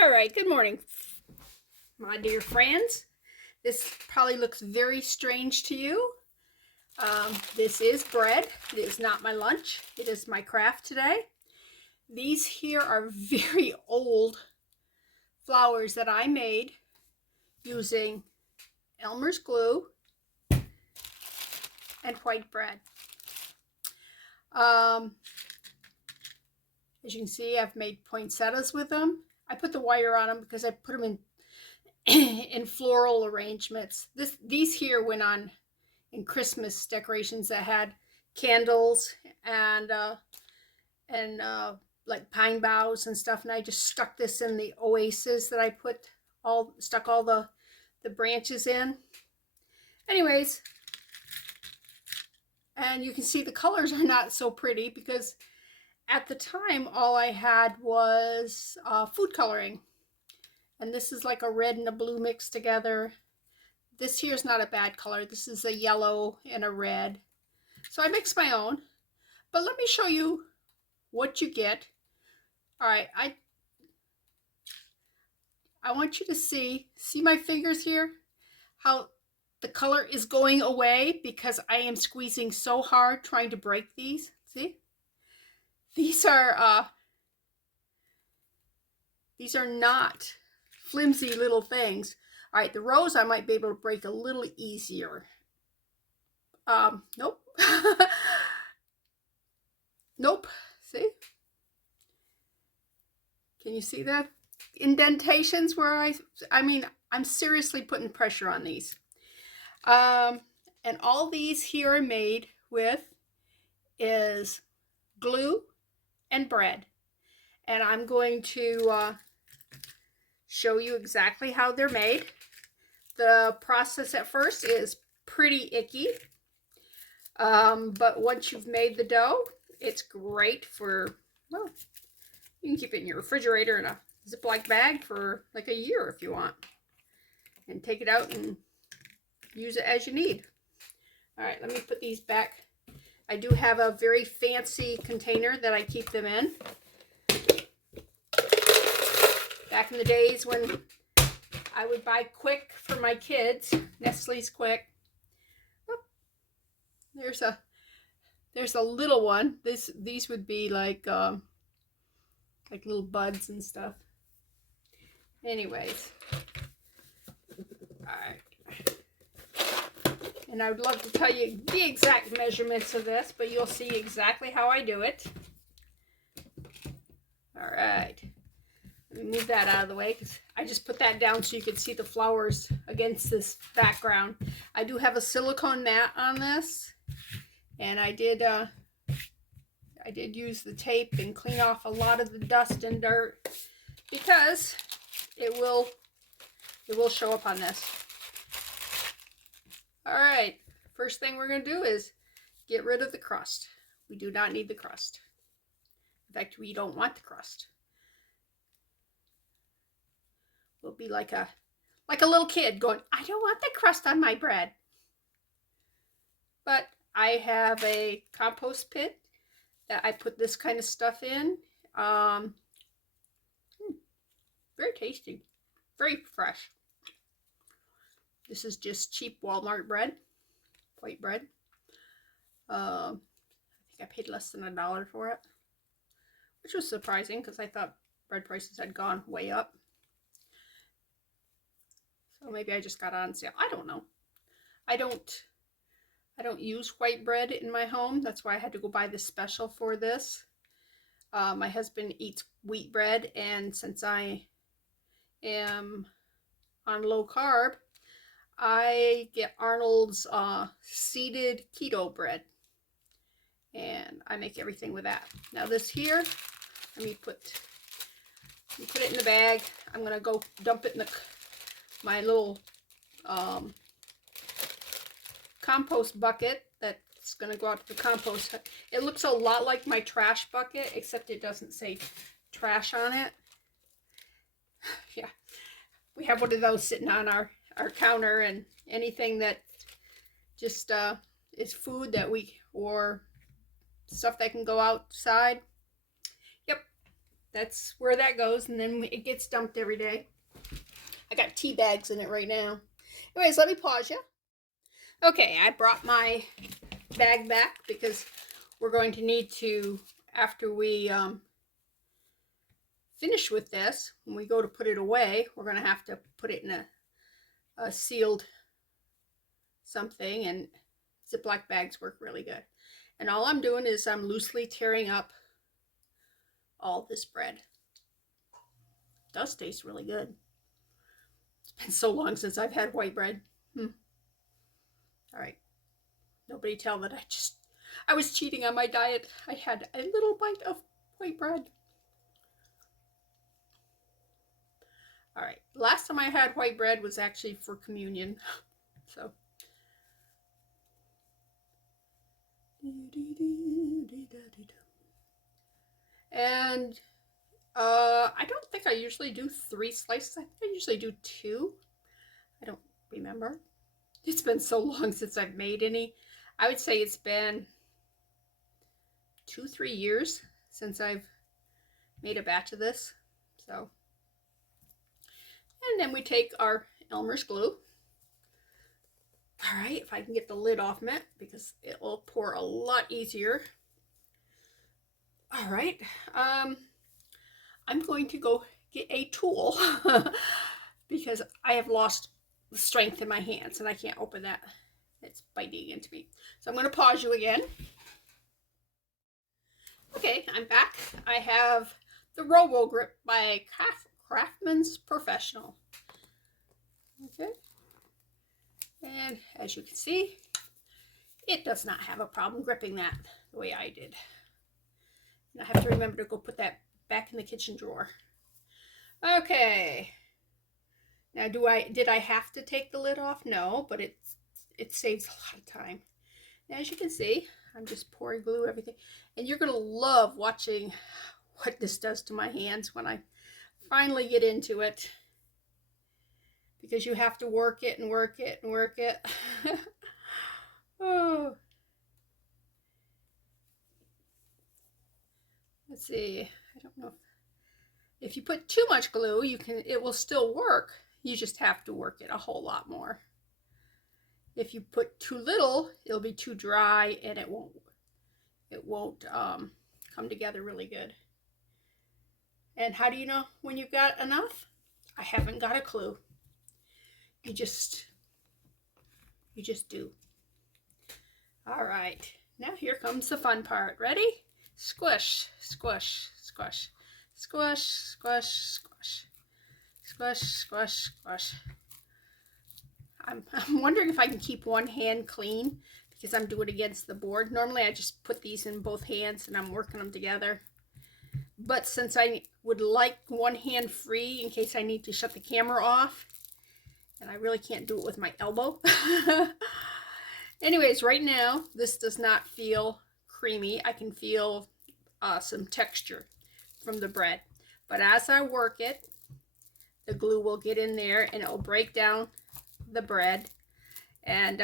All right, good morning, my dear friends. This probably looks very strange to you. This is bread. It is not my lunch. It is my craft today. These here are very old flowers that I made using Elmer's glue and white bread. As you can see, I've made poinsettias with them. I put the wire on them because I put them in in floral arrangements. These here went on in Christmas decorations that had candles and like pine boughs and stuff. And I just stuck this in the oasis that I stuck all the branches in. Anyways, and you can see the colors are not so pretty because at the time all I had was food coloring. And this is like a red and a blue mixed together. This here is not a bad color. This is a yellow and a red. So I mixed my own. But let me show you what you get. All right, I want you to see my fingers here, how the color is going away because I am squeezing so hard trying to break these. See? These are not flimsy little things. All right, the rose I might be able to break a little easier. Nope. Nope. See? Can you see that? Indentations where I mean, I'm seriously putting pressure on these. And all these here are made with is glue and bread. And I'm going to show you exactly how they're made. The process at first is pretty icky, but once you've made the dough, it's great for, well, you can keep it in your refrigerator in a Ziploc bag for like a year if you want, and take it out and use it as you need. All right, let me put these back. I do have a very fancy container that I keep them in. Back in the days when I would buy Quick for my kids, Nestle's Quick. Oh, there's a little one. These would be like little buds and stuff. Anyways, all right. And I would love to tell you the exact measurements of this, but you'll see exactly how I do it. All right. Let me move that out of the way because I just put that down so you can see the flowers against this background. I do have a silicone mat on this, and I did use the tape and clean off a lot of the dust and dirt because it will show up on this. All right, first thing we're going to do is get rid of the crust. We do not need the crust. In fact, we don't want the crust. We'll be like a little kid going, I don't want the crust on my bread. But I have a compost pit that I put this kind of stuff in. Very tasty, very fresh. This is just cheap Walmart bread, white bread. I think I paid less than $1 for it, which was surprising because I thought bread prices had gone way up. So maybe I just got on sale. I don't know. I don't use white bread in my home. That's why I had to go buy the special for this. My husband eats wheat bread, and since I am on low carb, I get Arnold's seeded keto bread, and I make everything with that. Now this here, let me put it in the bag. I'm gonna go dump it in my little compost bucket that's going to go out to the compost. It looks a lot like my trash bucket, except it doesn't say trash on it. Yeah, we have one of those sitting on our counter, and anything that just is food or stuff that can go outside. Yep, that's where that goes, and then it gets dumped every day. I got tea bags in it right now. Anyways, let me pause you. Okay, I brought my bag back because we're going to need to, after we finish with this, when we go to put it away, we're going to have to put it in a sealed something, and Ziploc bags work really good. And all I'm doing is I'm loosely tearing up all this bread. It does taste really good. It's been so long since I've had white bread. All right. Nobody tell that I was cheating on my diet. I had a little bite of white bread. All right. Last time I had white bread was actually for communion. So. And I don't think I usually do 3 slices. I think I usually do 2. I don't remember. It's been so long since I've made any. I would say it's been 2-3 years since I've made a batch of this. So, and then we take our Elmer's glue. All right, if I can get the lid off it, because it will pour a lot easier. All right, I'm going to go get a tool because I have lost the strength in my hands and I can't open that. It's biting into me. So I'm going to pause you again. Okay, I'm back. I have the Robo Grip by Craftsman's Professional. Okay. And as you can see, it does not have a problem gripping that the way I did. And I have to remember to go put that back in the kitchen drawer. Okay. Now did I have to take the lid off? No, but it saves a lot of time. Now, as you can see, I'm just pouring glue everything. And you're going to love watching what this does to my hands when I finally get into it. Because you have to work it and work it and work it. Oh. Let's see. I don't know if you put too much glue, it will still work. You just have to work it a whole lot more. If you put too little, it'll be too dry and it won't come together really good. And how do you know when you've got enough? I haven't got a clue. You just do. All right, now here comes the fun part. Ready? Squish, squish, squish, squish, squish, squish, squish, squish, squish. I'm wondering if I can keep one hand clean because I'm doing it against the board. Normally I just put these in both hands and I'm working them together. But since I would like one hand free in case I need to shut the camera off, and I really can't do it with my elbow. Anyways, right now, this does not feel creamy. I can feel some texture from the bread. But as I work it, the glue will get in there and it will break down the bread. And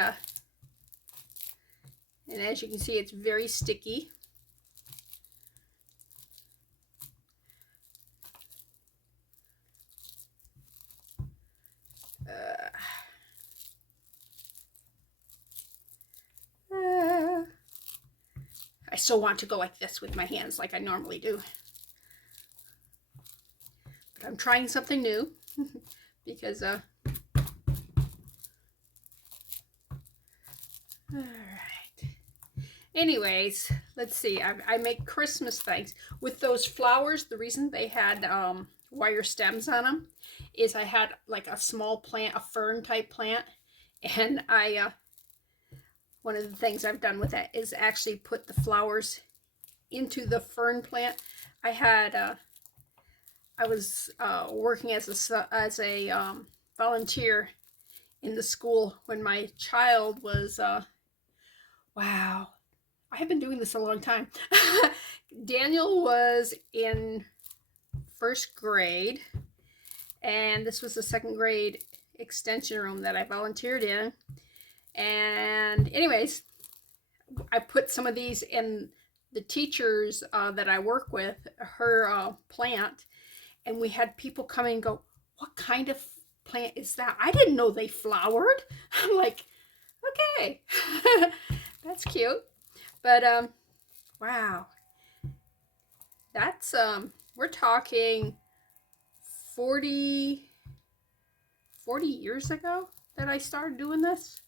as you can see, it's very sticky. I still want to go like this with my hands like I normally do. But I'm trying something new because all right. Anyways, let's see. I make Christmas things with those flowers. The reason they had wire stems on them is I had like a small plant, a fern type plant, and one of the things I've done with that is actually put the flowers into the fern plant. I was working as a volunteer in the school when my child was, wow, I have been doing this a long time. Daniel was in 1st grade, and this was the 2nd grade extension room that I volunteered in. And anyways, I put some of these in the teachers that I work with, her plant, and we had people come and go, what kind of plant is that? I didn't know they flowered. I'm like, okay, that's cute. But wow, that's we're talking 40 years ago that I started doing this,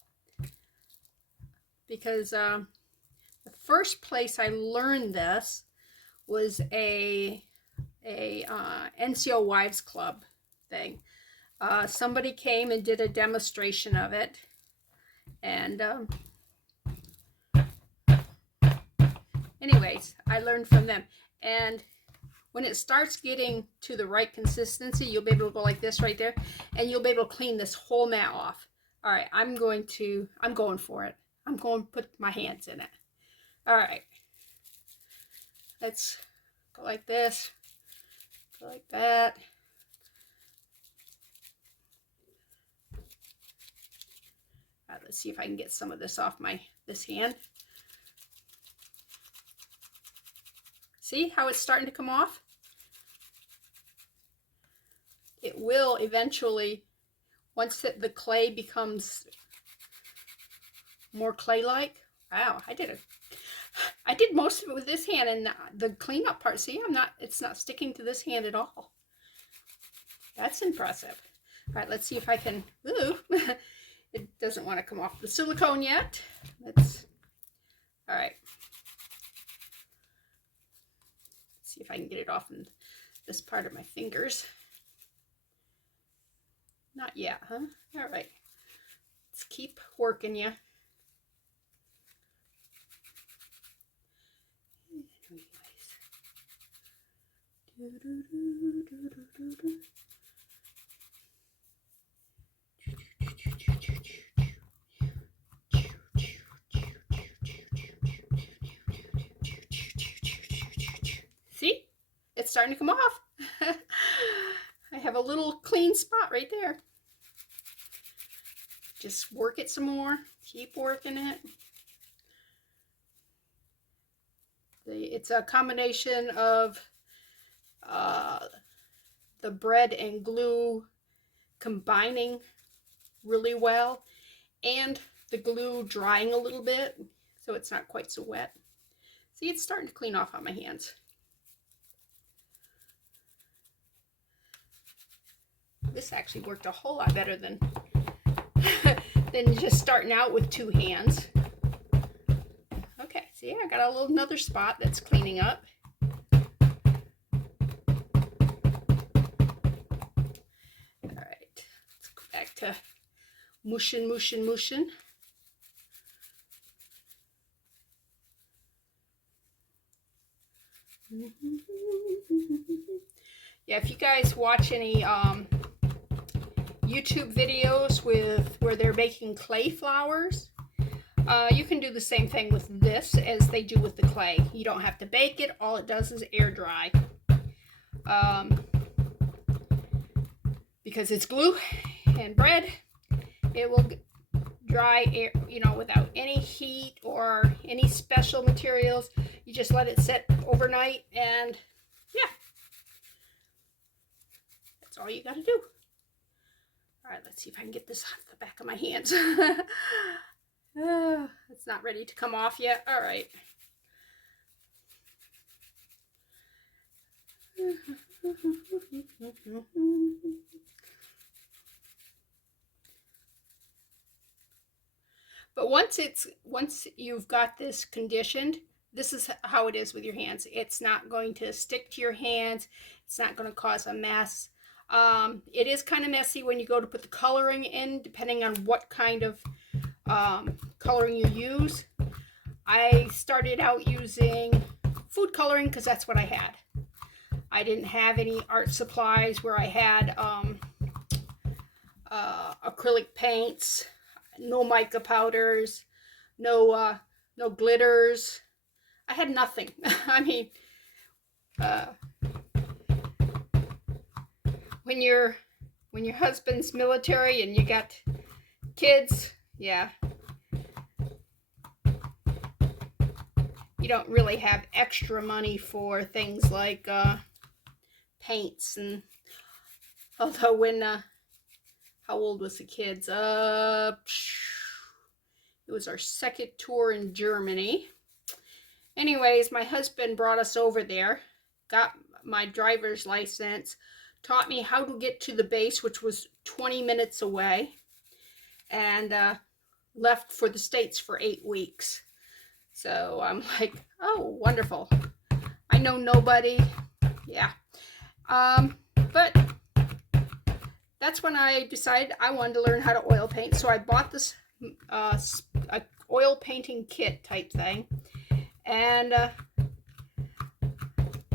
because the first place I learned this was a NCO Wives Club thing. Somebody came and did a demonstration of it, and anyways, I learned from them. And when it starts getting to the right consistency, you'll be able to go like this right there, and you'll be able to clean this whole mat off. All right, I'm going for it. I'm going to put my hands in it. All right, let's go like this, go like that. Let's see if I can get some of this off this hand. See how it's starting to come off? It will eventually, once the clay becomes more clay-like. Wow, I did most of it with this hand, and the cleanup part, see, it's not sticking to this hand at all. That's impressive. All right, let's see if I can, ooh, it doesn't want to come off the silicone yet. All right. Let's see if I can get it off in this part of my fingers. Not yet, huh? All right. Let's keep working you. See? It's starting to come off. I have a little clean spot right there. Just work it some more. Keep working it. It's a combination of the bread and glue combining really well, and the glue drying a little bit so it's not quite so wet. See, it's starting to clean off on my hands. This actually worked a whole lot better than than just starting out with two hands. Okay, see, I got another spot that's cleaning up. All right, let's go back to mushing. Yeah, if you guys watch any YouTube videos where they're making clay flowers, you can do the same thing with this as they do with the clay. You don't have to bake it. All it does is air dry. Because it's glue and bread, it will dry air, without any heat or any special materials. You just let it sit overnight, and yeah, that's all you got to do. All right, let's see if I can get this off the back of my hands. It's not ready to come off yet. All right. But once you've got this conditioned, this is how it is with your hands. It's not going to stick to your hands. It's not going to cause a mess. It is kind of messy when you go to put the coloring in, depending on what kind of coloring you use. I started out using food coloring because that's what I had. I didn't have any art supplies where I had acrylic paints, no mica powders, no glitters. I had nothing. I mean, when your husband's military and you got kids, yeah, you don't really have extra money for things like paints. And although when how old was the kids? It was our second tour in Germany. Anyways, my husband brought us over there, got my driver's license, taught me how to get to the base, which was 20 minutes away, and left for the States for 8 weeks. So I'm like, oh, wonderful. I know nobody. Yeah. But that's when I decided I wanted to learn how to oil paint. So I bought this oil painting kit type thing. And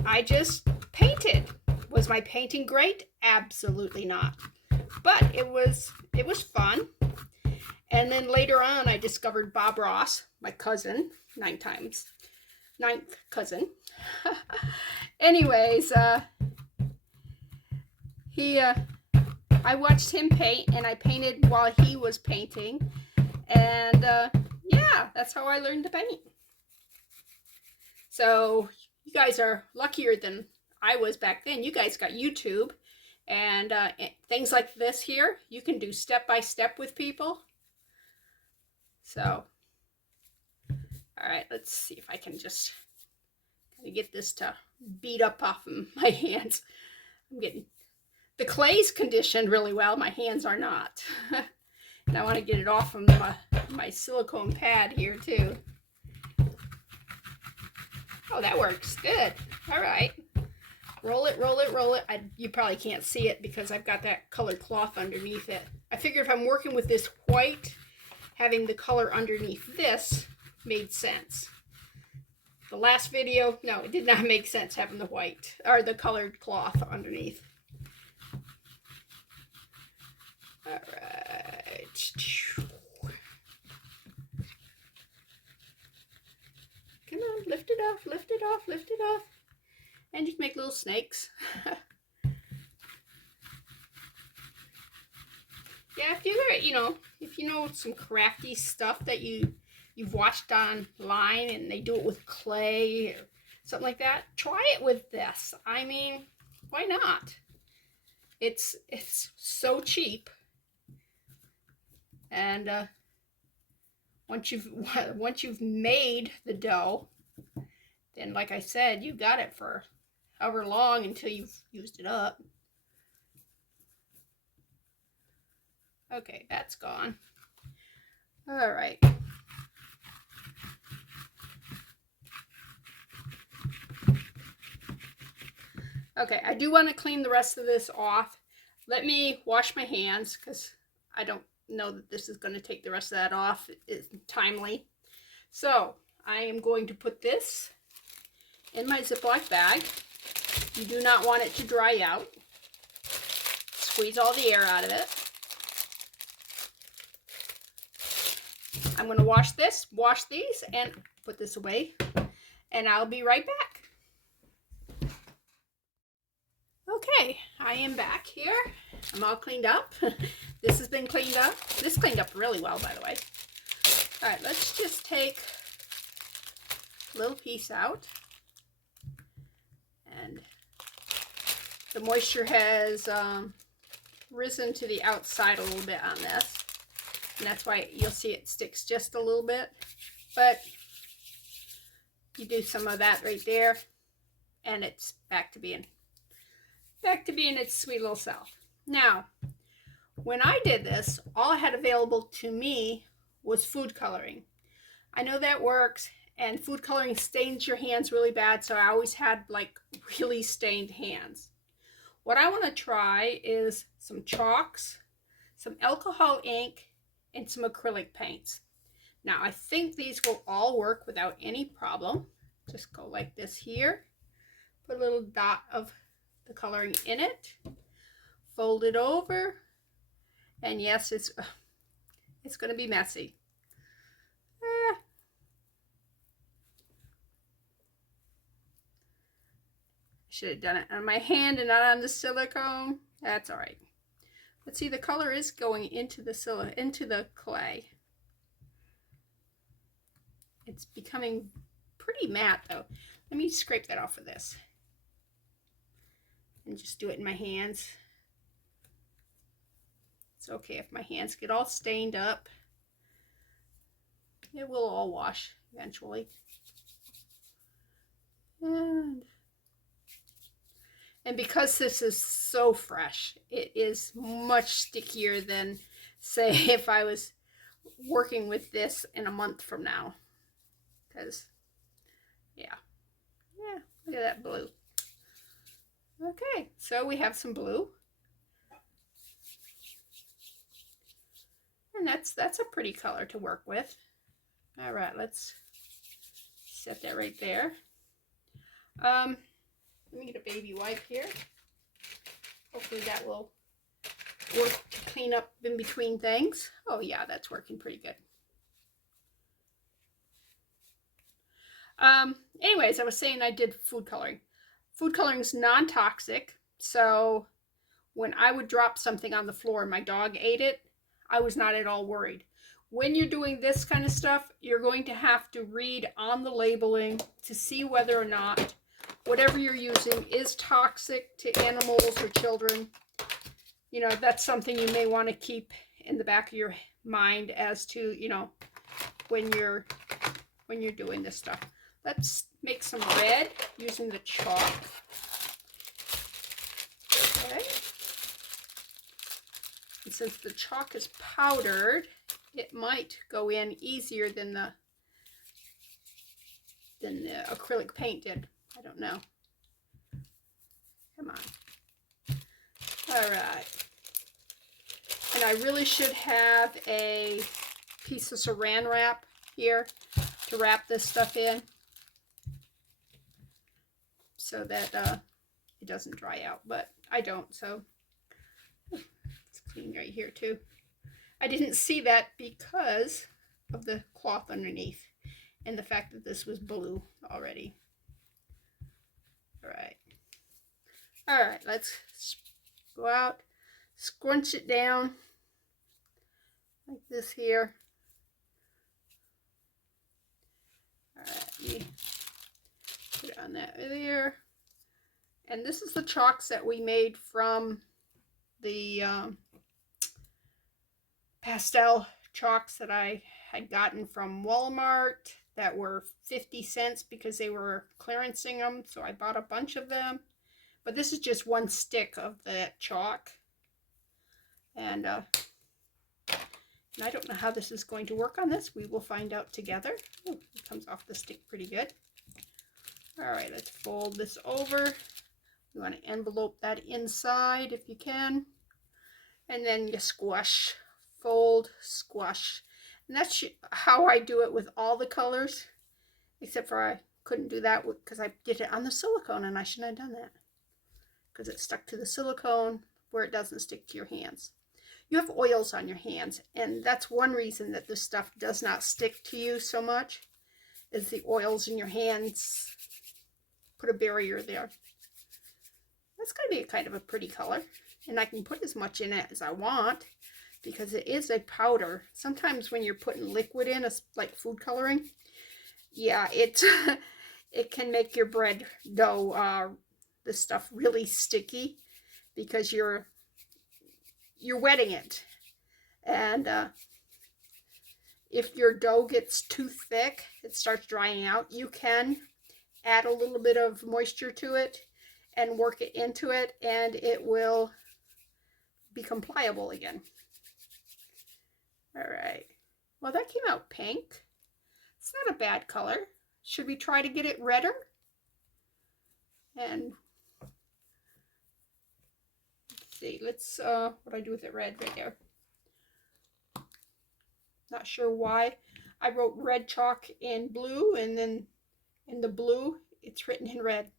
I just painted. Was my painting great? Absolutely not. But it was fun. And then later on, I discovered Bob Ross, my cousin, ninth cousin. Anyways, I watched him paint, and I painted while he was painting. And yeah, that's how I learned to paint. So you guys are luckier than I was back then. You guys got YouTube and things like this here. You can do step by step with people. So, all right, let's see if I can just kind of get this to beat up off of my hands. I'm getting, the clay's conditioned really well. My hands are not. And I want to get it off from my silicone pad here too. Oh, that works. Good. All right. Roll it, roll it, roll it. You probably can't see it because I've got that colored cloth underneath it. I figure if I'm working with this white, having the color underneath this made sense. The last video, no, it did not make sense having the white or the colored cloth underneath. All right. Come on, lift it off, lift it off, lift it off. And just make little snakes. Yeah, if you know some crafty stuff that you've watched online and they do it with clay or something like that, try it with this. I mean, why not? It's so cheap. And once you've made the dough, then like I said, you got it for however long until you've used it up. Okay, that's gone. All right. Okay, I do want to clean the rest of this off. Let me wash my hands because I don't know that this is going to take the rest of that off timely. So I am going to put this in my Ziploc bag. You do not want it to dry out. Squeeze all the air out of it. I'm going to wash these, and put this away, and I'll be right back. Okay, I am back here. I'm all cleaned up. This has been cleaned up. This cleaned up really well, by the way. All right, let's just take a little piece out. And the moisture has risen to the outside a little bit on this. And that's why you'll see it sticks just a little bit. But you do some of that right there, and it's back to being its sweet little self. Now, when I did this, all I had available to me was food coloring. I know that works, and food coloring stains your hands really bad, so I always had like really stained hands. What I want to try is some chalks, some alcohol ink, and some acrylic paints. Now, I think these will all work without any problem. Just go like this here. Put a little dot of the coloring in it. Fold it over. And yes, it's going to be messy. Should have done it on my hand and not on the silicone. That's all right. But see, the color is going into the clay. It's becoming pretty matte though. Let me scrape that off of this and just do it in my hands. It's okay if my hands get all stained up. It will all wash eventually. And because this is so fresh, it is much stickier than, say, if I was working with this in a month from now. Because, yeah, look at that blue. Okay, so we have some blue. And that's a pretty color to work with. All right, let's set that right there. Let me get a baby wipe here. Hopefully that will work to clean up in between things. Oh yeah, that's working pretty good. Anyways, I was saying I did food coloring. Food coloring is non-toxic, so when I would drop something on the floor and my dog ate it, I was not at all worried. When you're doing this kind of stuff, you're going to have to read on the labeling to see whether or not whatever you're using is toxic to animals or children. You know, that's something you may want to keep in the back of your mind as to, you know, when you're doing this stuff. Let's make some red using the chalk. Okay. And since the chalk is powdered, it might go in easier than the acrylic paint did. I don't know. Come on. All right. And I really should have a piece of saran wrap here to wrap this stuff in so that it doesn't dry out, but I don't, so it's clean right here too. I didn't see that because of the cloth underneath and the fact that this was blue already. All right, let's go out, scrunch it down like this here. All right, let me put it on that there. And this is the chalks that we made from the pastel chalks that I had gotten from Walmart that were 50 cents because they were clearancing them. So I bought a bunch of them. But this is just one stick of that chalk. And I don't know how this is going to work on this. We will find out together. Ooh, it comes off the stick pretty good. All right, let's fold this over. You want to envelope that inside if you can. And then you squash, fold, squash. And that's how I do it with all the colors. Except for I couldn't do that because I did it on the silicone and I shouldn't have done that. Because it stuck to the silicone where it doesn't stick to your hands. You have oils on your hands, and that's one reason that this stuff does not stick to you so much, is the oils in your hands put a barrier there. That's going to be kind of a pretty color, and I can put as much in it as I want because it is a powder. Sometimes when you're putting liquid in, like food coloring, yeah, it can make your bread dough, this stuff really sticky because you're wetting it. And if your dough gets too thick, it starts drying out, you can add a little bit of moisture to it and work it into it, and it will become pliable again. All right. Well, that came out pink. It's not a bad color. Should we try to get it redder? And let's see. What do I do with it red right there? Not sure why I wrote red chalk in blue, and then in the blue it's written in red.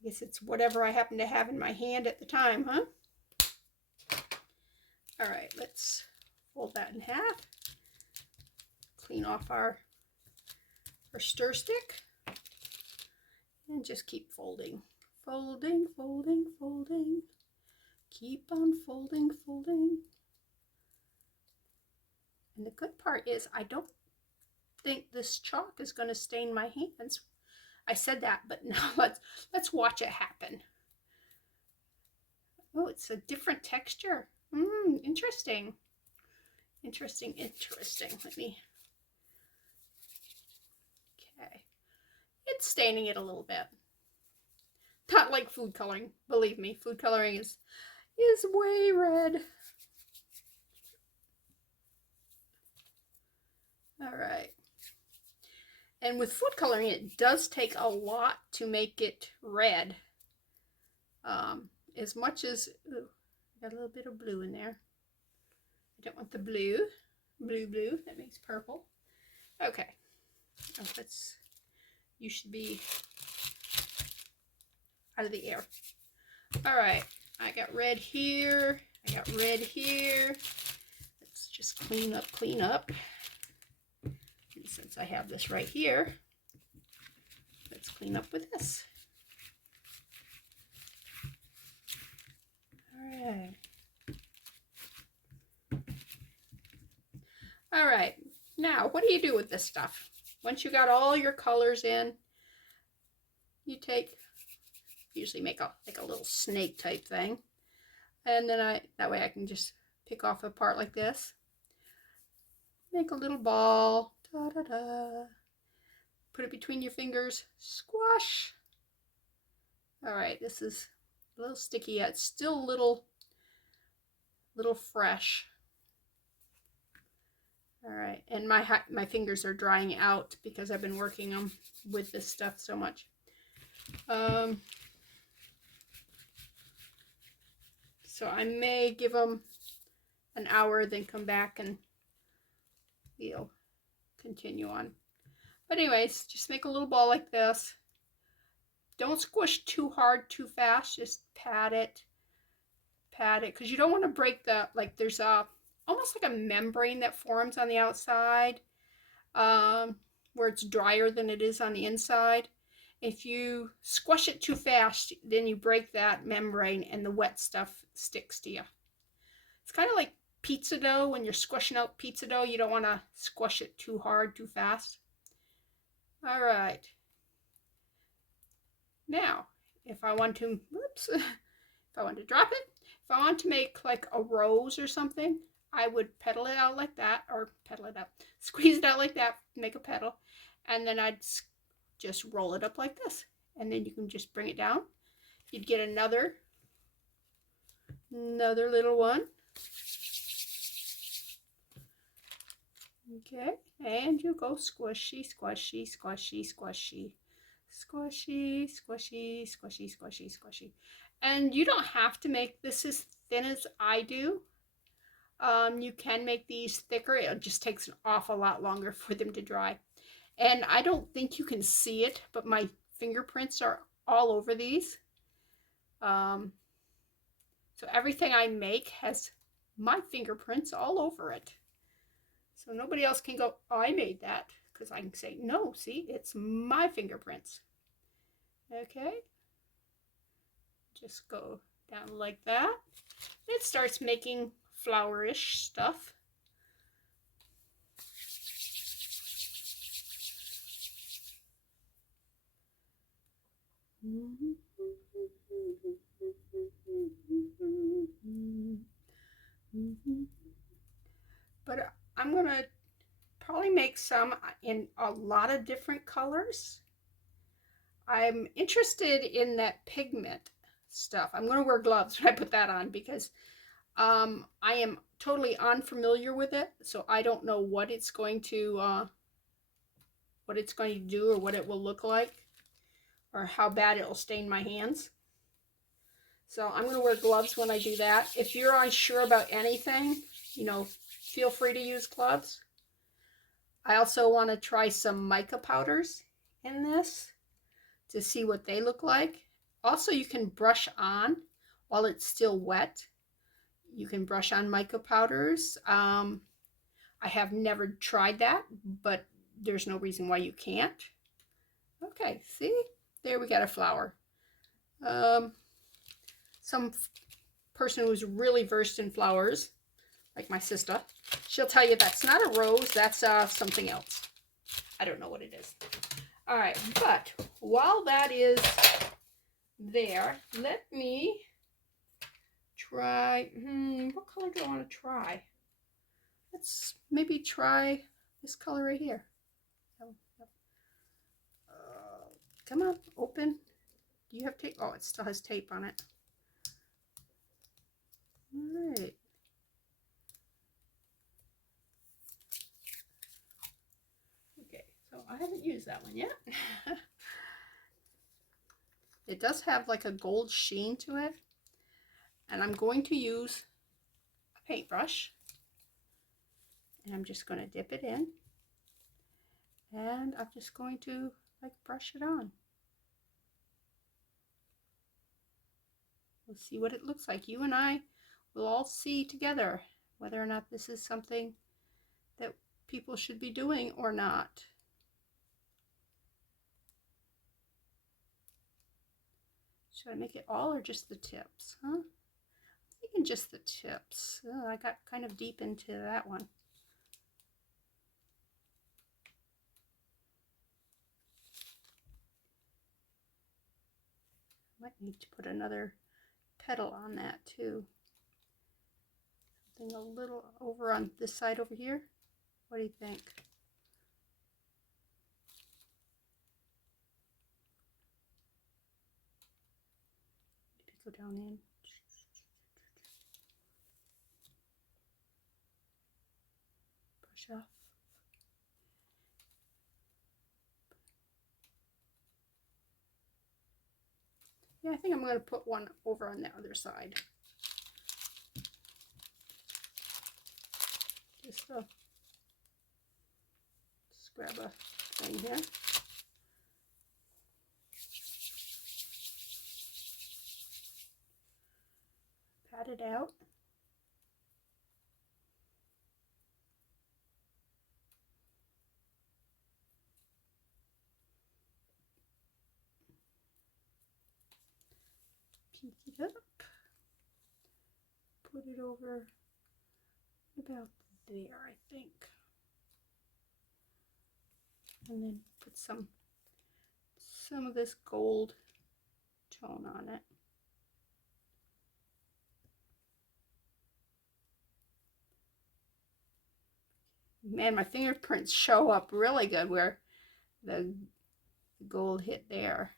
I guess it's whatever I happen to have in my hand at the time, huh? All right, let's fold that in half. Clean off our stir stick. And just keep folding. Folding, folding, folding. Keep on folding, folding. And the good part is I don't think this chalk is going to stain my hands. I said that, but now let's watch it happen. Oh, it's a different texture. Interesting. Interesting. Let me. Okay. It's staining it a little bit. Not like food coloring. Believe me, food coloring is way red. All right. And with food coloring, it does take a lot to make it red. As much as, ooh, got a little bit of blue in there. I don't want the blue. Blue. That makes purple. Okay. Oh, you should be out of the air. All right. I got red here. I got red here. Let's just clean up. And since I have this right here, let's clean up with this. All right. Now, what do you do with this stuff? Once you got all your colors in, you usually make like a little snake type thing. And then that way I can just pick off a part like this. Make a little ball. Da-da-da. Put it between your fingers. Squash. All right, this is a little sticky yet. It's still a little fresh. All right, and my fingers are drying out because I've been working them with this stuff so much. So I may give them an hour, then come back and we'll continue on. But anyways, just make a little ball like this. Don't squish too hard, too fast. Just pat it, because you don't want to break there's almost like a membrane that forms on the outside, where it's drier than it is on the inside. If you squash it too fast, then you break that membrane and the wet stuff sticks to you. It's kind of like pizza dough. When you're squishing out pizza dough, you don't want to squash it too hard, too fast. All right. Now, if I want to drop it, if I want to make like a rose or something, I would pedal it out like that, squeeze it out like that, make a petal, and then I'd just roll it up like this, and then you can just bring it down. You'd get another little one. Okay, and you go squishy, squishy, squishy, squishy, squishy, squishy, squishy, squishy, squishy. And you don't have to make this as thin as I do. You can make these thicker. It just takes an awful lot longer for them to dry. And I don't think you can see it, but my fingerprints are all over these. So everything I make has my fingerprints all over it. So nobody else can go, oh, I made that, because I can say, no, see, it's my fingerprints. Okay. Just go down like that. It starts making flowerish stuff. But I'm going to probably make some in a lot of different colors. I'm interested in that pigment stuff. I'm going to wear gloves when I put that on, because I am totally unfamiliar with it, so I don't know what it's going to do, or what it will look like, or how bad it will stain my hands. So I'm going to wear gloves when I do that. If you're unsure about anything, feel free to use gloves. I also want to try some mica powders in this to see what they look like. Also, you can brush on while it's still wet. You can brush on mica powders. I have never tried that, but there's no reason why you can't. Okay, see? There we got a flower. Some person who's really versed in flowers, like my sister, she'll tell you that's not a rose, that's something else. I don't know what it is. All right, but while that is there, let me try, what color do I want to try? Let's maybe try this color right here. Come on, open. Do you have tape? Oh, it still has tape on it. All right. Okay, so I haven't used that one yet. It does have like a gold sheen to it. And I'm going to use a paintbrush. And I'm just going to dip it in. And I'm just going to like brush it on. We'll see what it looks like. You and I will all see together whether or not this is something that people should be doing or not. Should I make it all or just the tips? Huh? I'm thinking just the tips. Oh, I got kind of deep into that one. Might need to put another petal on that too. Something a little over on this side over here. What do you think? Maybe go down in. Brush off. Yeah, I think I'm going to put one over on the other side. Just grab a thing here. Pat it out. Peek it up. Put it over about there, I think. And then put some of this gold tone on it. Man, my fingerprints show up really good where the gold hit there.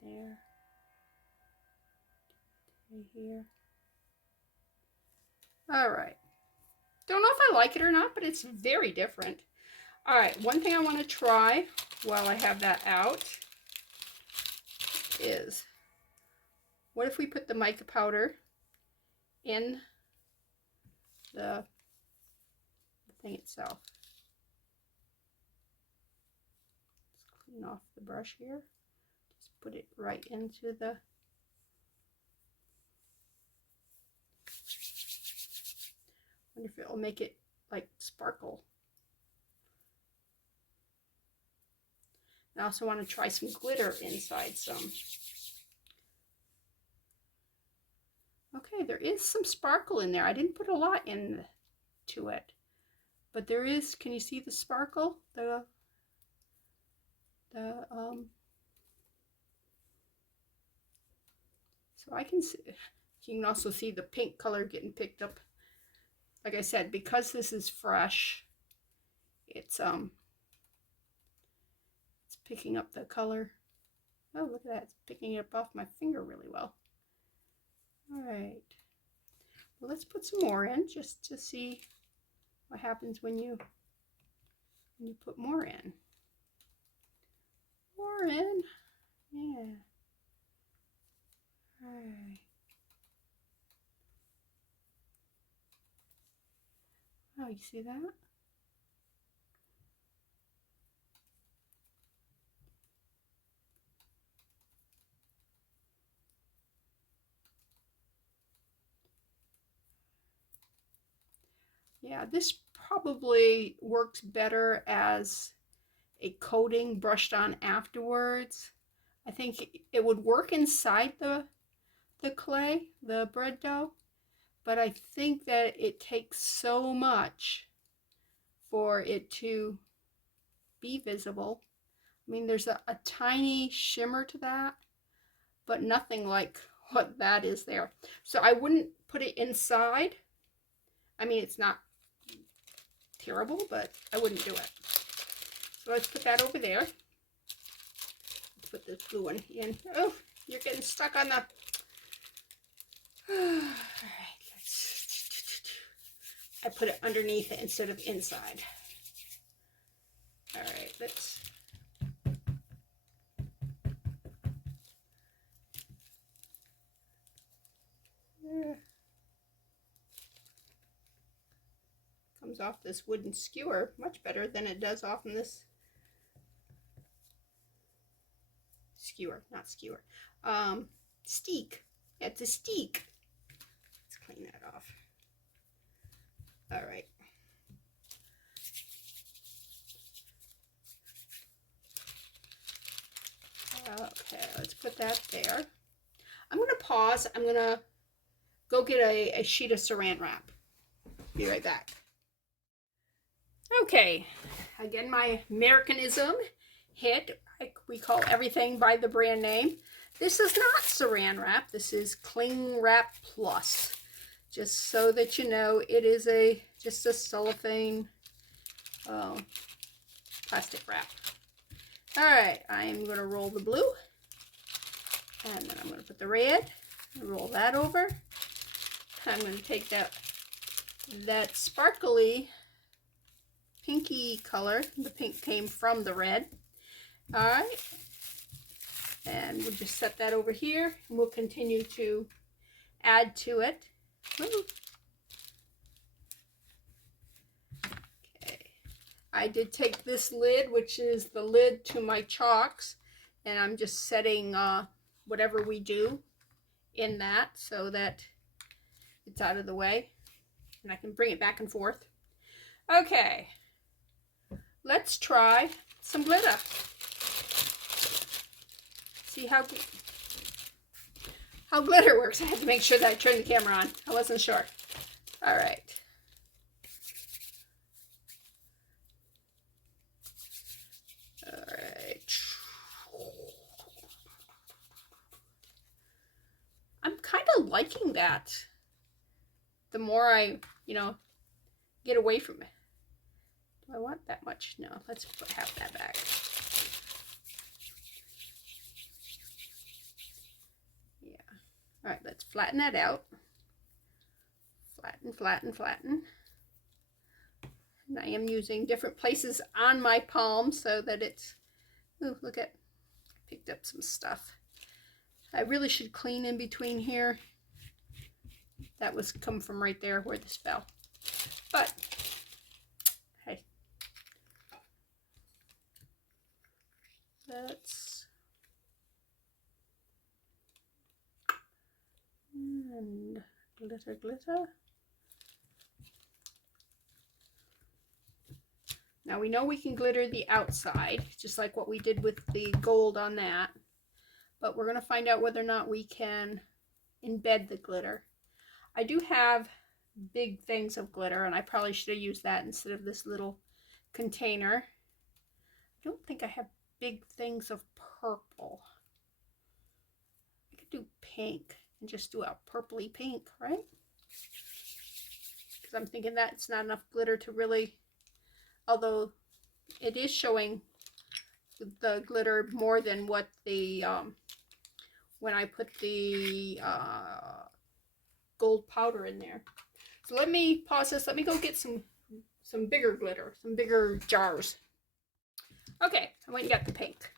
There. Right here. All right. Don't know if I like it or not, but it's very different. All right, one thing I want to try while I have that out is, what if we put the mica powder in the thing itself? Let's clean off the brush here. Just put it right into the... I wonder if it will make it like sparkle. I also want to try some glitter inside some. Okay, there is some sparkle in there. I didn't put a lot into it, but there is. Can you see the sparkle? So I can see. You can also see the pink color getting picked up. Like I said, because this is fresh, it's picking up the color. Oh, look at that. It's picking it up off my finger really well. All right. Well, let's put some more in just to see what happens when you put more in. More in. Yeah. All right. Oh, you see that? Yeah, this probably works better as a coating brushed on afterwards. I think it would work inside the clay, the bread dough, but I think that it takes so much for it to be visible. I mean, there's a tiny shimmer to that, but nothing like what that is there. So I wouldn't put it inside. I mean, it's not terrible, but I wouldn't do it. So let's put that over there. Let's put this blue one in. Oh, you're getting stuck on the... All right, I put it underneath it instead of inside. All right, let's... Comes off this wooden skewer much better than it does off in this skewer, not skewer. Steak. It's a steak. Let's clean that off. All right. Okay, let's put that there. I'm going to pause. I'm going to go get a sheet of saran wrap. Be right back. Okay, again, my Americanism hit. We call everything by the brand name. This is not saran wrap. This is Cling Wrap Plus. Just so that you know, it is just a cellophane plastic wrap. All right, I am going to roll the blue, and then I'm going to put the red and roll that over. I'm going to take that sparkly pinky color. The pink came from the red. All right, and we'll just set that over here, and we'll continue to add to it. Ooh. Okay, I did take this lid, which is the lid to my chalks, and I'm just setting whatever we do in that so that it's out of the way, and I can bring it back and forth. Okay, let's try some glitter. See how glitter works. I had to make sure that I turned the camera on. I wasn't sure. All right. All right. I'm kind of liking that. The more I, get away from it. Do I want that much? No, let's put half that back. Yeah. All right, let's flatten that out. Flatten, flatten, flatten. And I am using different places on my palm so that it's, oh, look at, picked up some stuff. I really should clean in between here. That was come from right there where this fell. But, hey. Let's, and glitter, glitter. Now we know we can glitter the outside, just like what we did with the gold on that. But we're going to find out whether or not we can embed the glitter. I do have big things of glitter, and I probably should have used that instead of this little container. I don't think I have big things of purple. I could do pink and just do a purpley pink, right? Because I'm thinking that it's not enough glitter to really, although it is showing the glitter more than what the, when I put the gold powder in there. So let me pause this. Let me go get some bigger glitter, some bigger jars. Okay, I went and got the pink.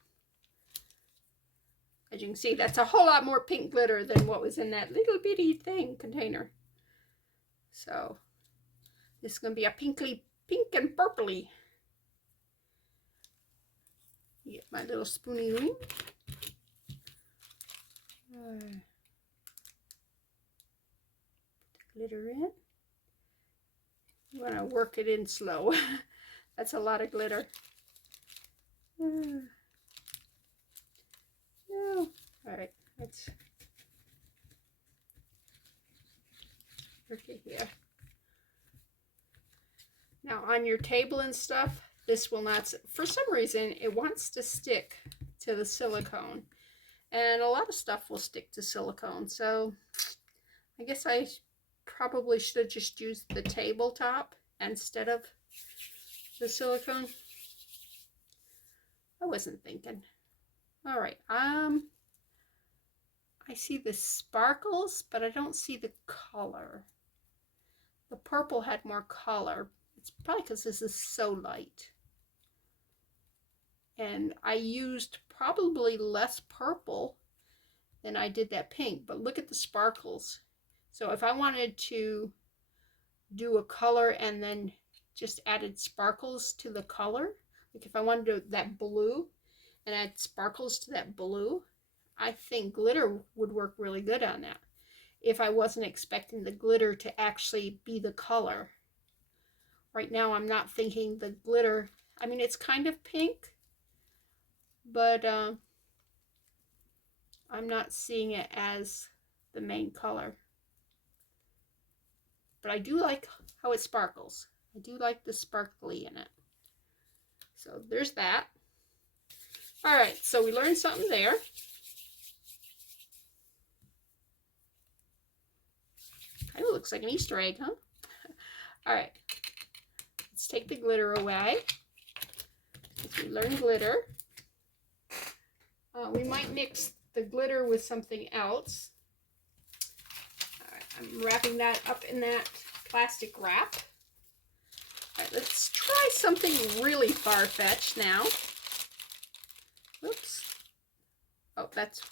As you can see, that's a whole lot more pink glitter than what was in that little bitty thing container. So this is going to be a pink and purpley. Get my little spoony ring. Glitter in. You want to work it in slow. That's a lot of glitter. No. All right, let's work on your table and stuff, this will not, for some reason, it wants to stick to the silicone. And a lot of stuff will stick to silicone. So I guess I probably should have just used the tabletop instead of the silicone. I wasn't thinking. All right. I see the sparkles, but I don't see the color. The purple had more color. It's probably because this is so light. And I used probably less purple than I did that pink, but look at the sparkles. So if I wanted to do a color and then just added sparkles to the color, like if I wanted to do that blue and add sparkles to that blue, I think glitter would work really good on that if I wasn't expecting the glitter to actually be the color. Right now I'm not thinking the glitter, I mean it's kind of pink, but I'm not seeing it as the main color. But I do like how it sparkles. I do like the sparkly in it. So there's that. All right, so we learned something there. Kind of looks like an Easter egg, huh? All right, let's take the glitter away. We learned glitter. We might mix the glitter with something else. All right, I'm wrapping that up in that plastic wrap. All right, let's try something really far-fetched now. Oops. Oh, that's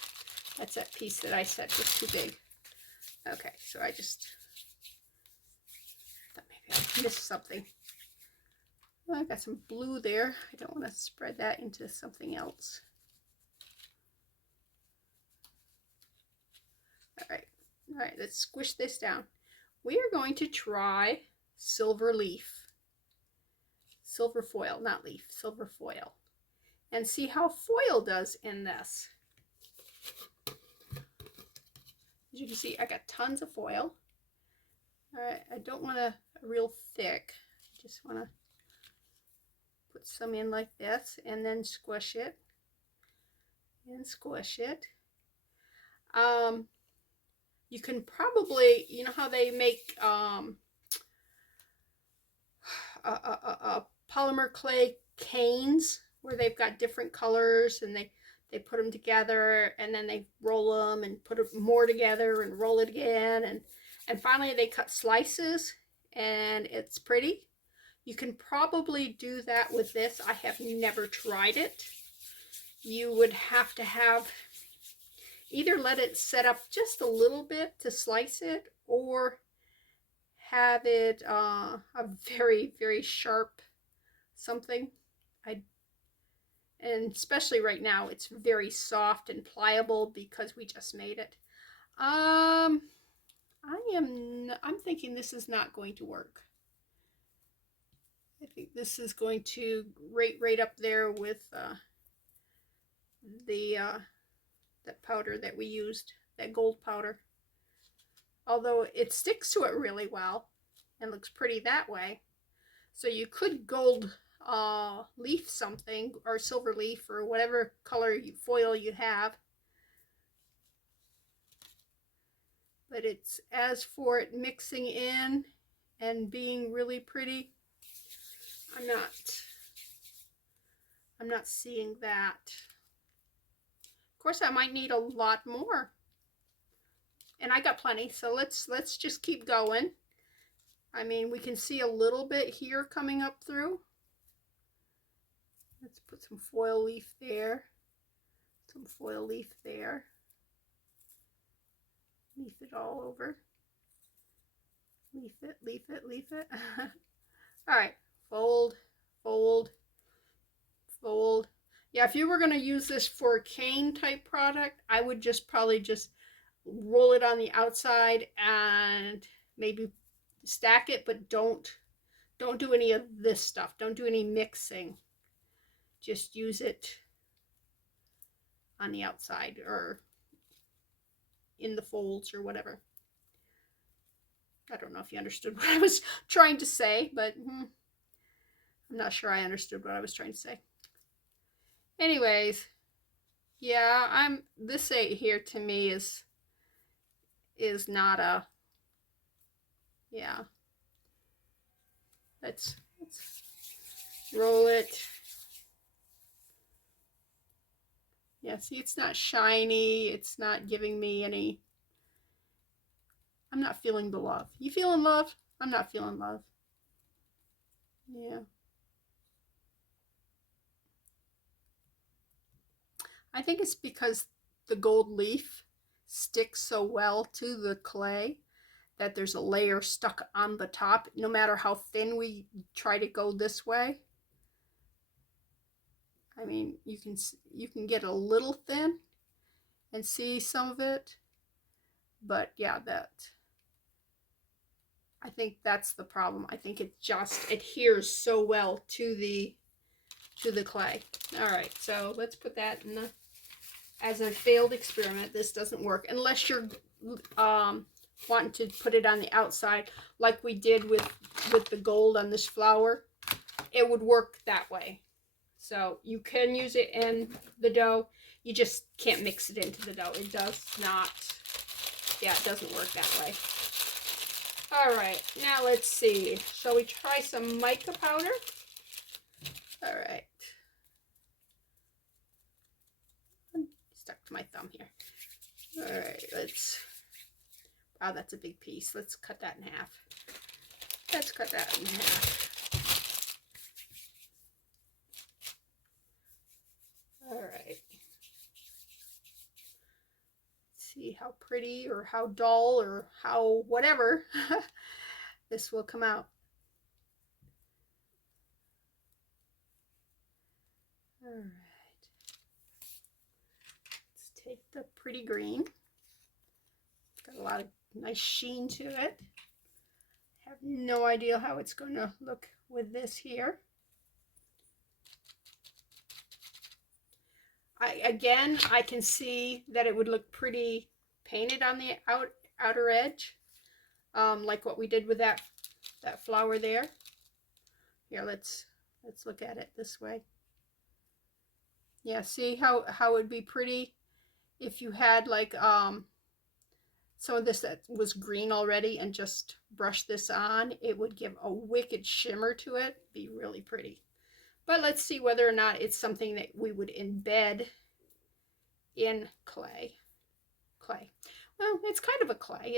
that piece that I said was too big. Okay, so I just thought maybe I missed something. Well, I got some blue there. I don't want to spread that into something else. All right, let's squish this down. We are going to try silver leaf. Silver foil, not leaf, silver foil. And see how foil does in this. As you can see, I got tons of foil. All right, I don't want a real thick. I just want to put some in like this and then squish it. And squish it. You can probably, you know how they make polymer clay canes where they've got different colors and they put them together and then they roll them and put more together and roll it again and finally they cut slices and it's pretty. You can probably do that with this. I have never tried it. You would have to have either let it set up just a little bit to slice it or have it a very, very sharp something. And especially right now, it's very soft and pliable because we just made it. I'm thinking this is not going to work. I think this is going to right up there with that powder that we used, that gold powder. Although it sticks to it really well and looks pretty that way. So you could gold leaf something or silver leaf or whatever color foil you have. But it's as for it mixing in and being really pretty, I'm not seeing that. Of course, I might need a lot more. And I got plenty, so let's just keep going. I mean, we can see a little bit here coming up through. Let's put some foil leaf there. Some foil leaf there. Leaf it all over. Leaf it, leaf it, leaf it. All right, fold, fold, fold. Yeah, if you were going to use this for a cane type product, I would just probably just roll it on the outside and maybe stack it, but don't do any of this stuff. Don't do any mixing. Just use it on the outside or in the folds or whatever. I don't know if you understood what I was trying to say, but I'm not sure I understood what I was trying to say. Anyways, yeah, this 8 here to me is not a, yeah. Let's roll it. Yeah, see, it's not shiny. It's not giving me any, I'm not feeling the love. You feeling love? I'm not feeling love. Yeah. I think it's because the gold leaf sticks so well to the clay that there's a layer stuck on the top, no matter how thin we try to go this way. I mean, you can get a little thin and see some of it, but yeah, I think that's the problem. I think it just adheres so well to the clay. All right, so let's put that in the, as a failed experiment. This doesn't work unless you're wanting to put it on the outside like we did with the gold on this flower. It would work that way. So you can use it in the dough. You just can't mix it into the dough. It does not, yeah, it doesn't work that way. All right, now let's see. Shall we try some mica powder? All right. I'm stuck to my thumb here. All right, wow, that's a big piece. Let's cut that in half. Let's cut that in half. All right. See how pretty or how dull or how whatever this will come out. All right. Let's take the pretty green. It's got a lot of nice sheen to it. I have no idea how it's going to look with this here. I can see that it would look pretty painted on the outer edge, like what we did with that flower there. Here, let's look at it this way. Yeah, see how it would be pretty if you had like some of this that was green already and just brush this on. It would give a wicked shimmer to it. Be really pretty. But let's see whether or not it's something that we would embed in clay. Well, it's kind of a clay.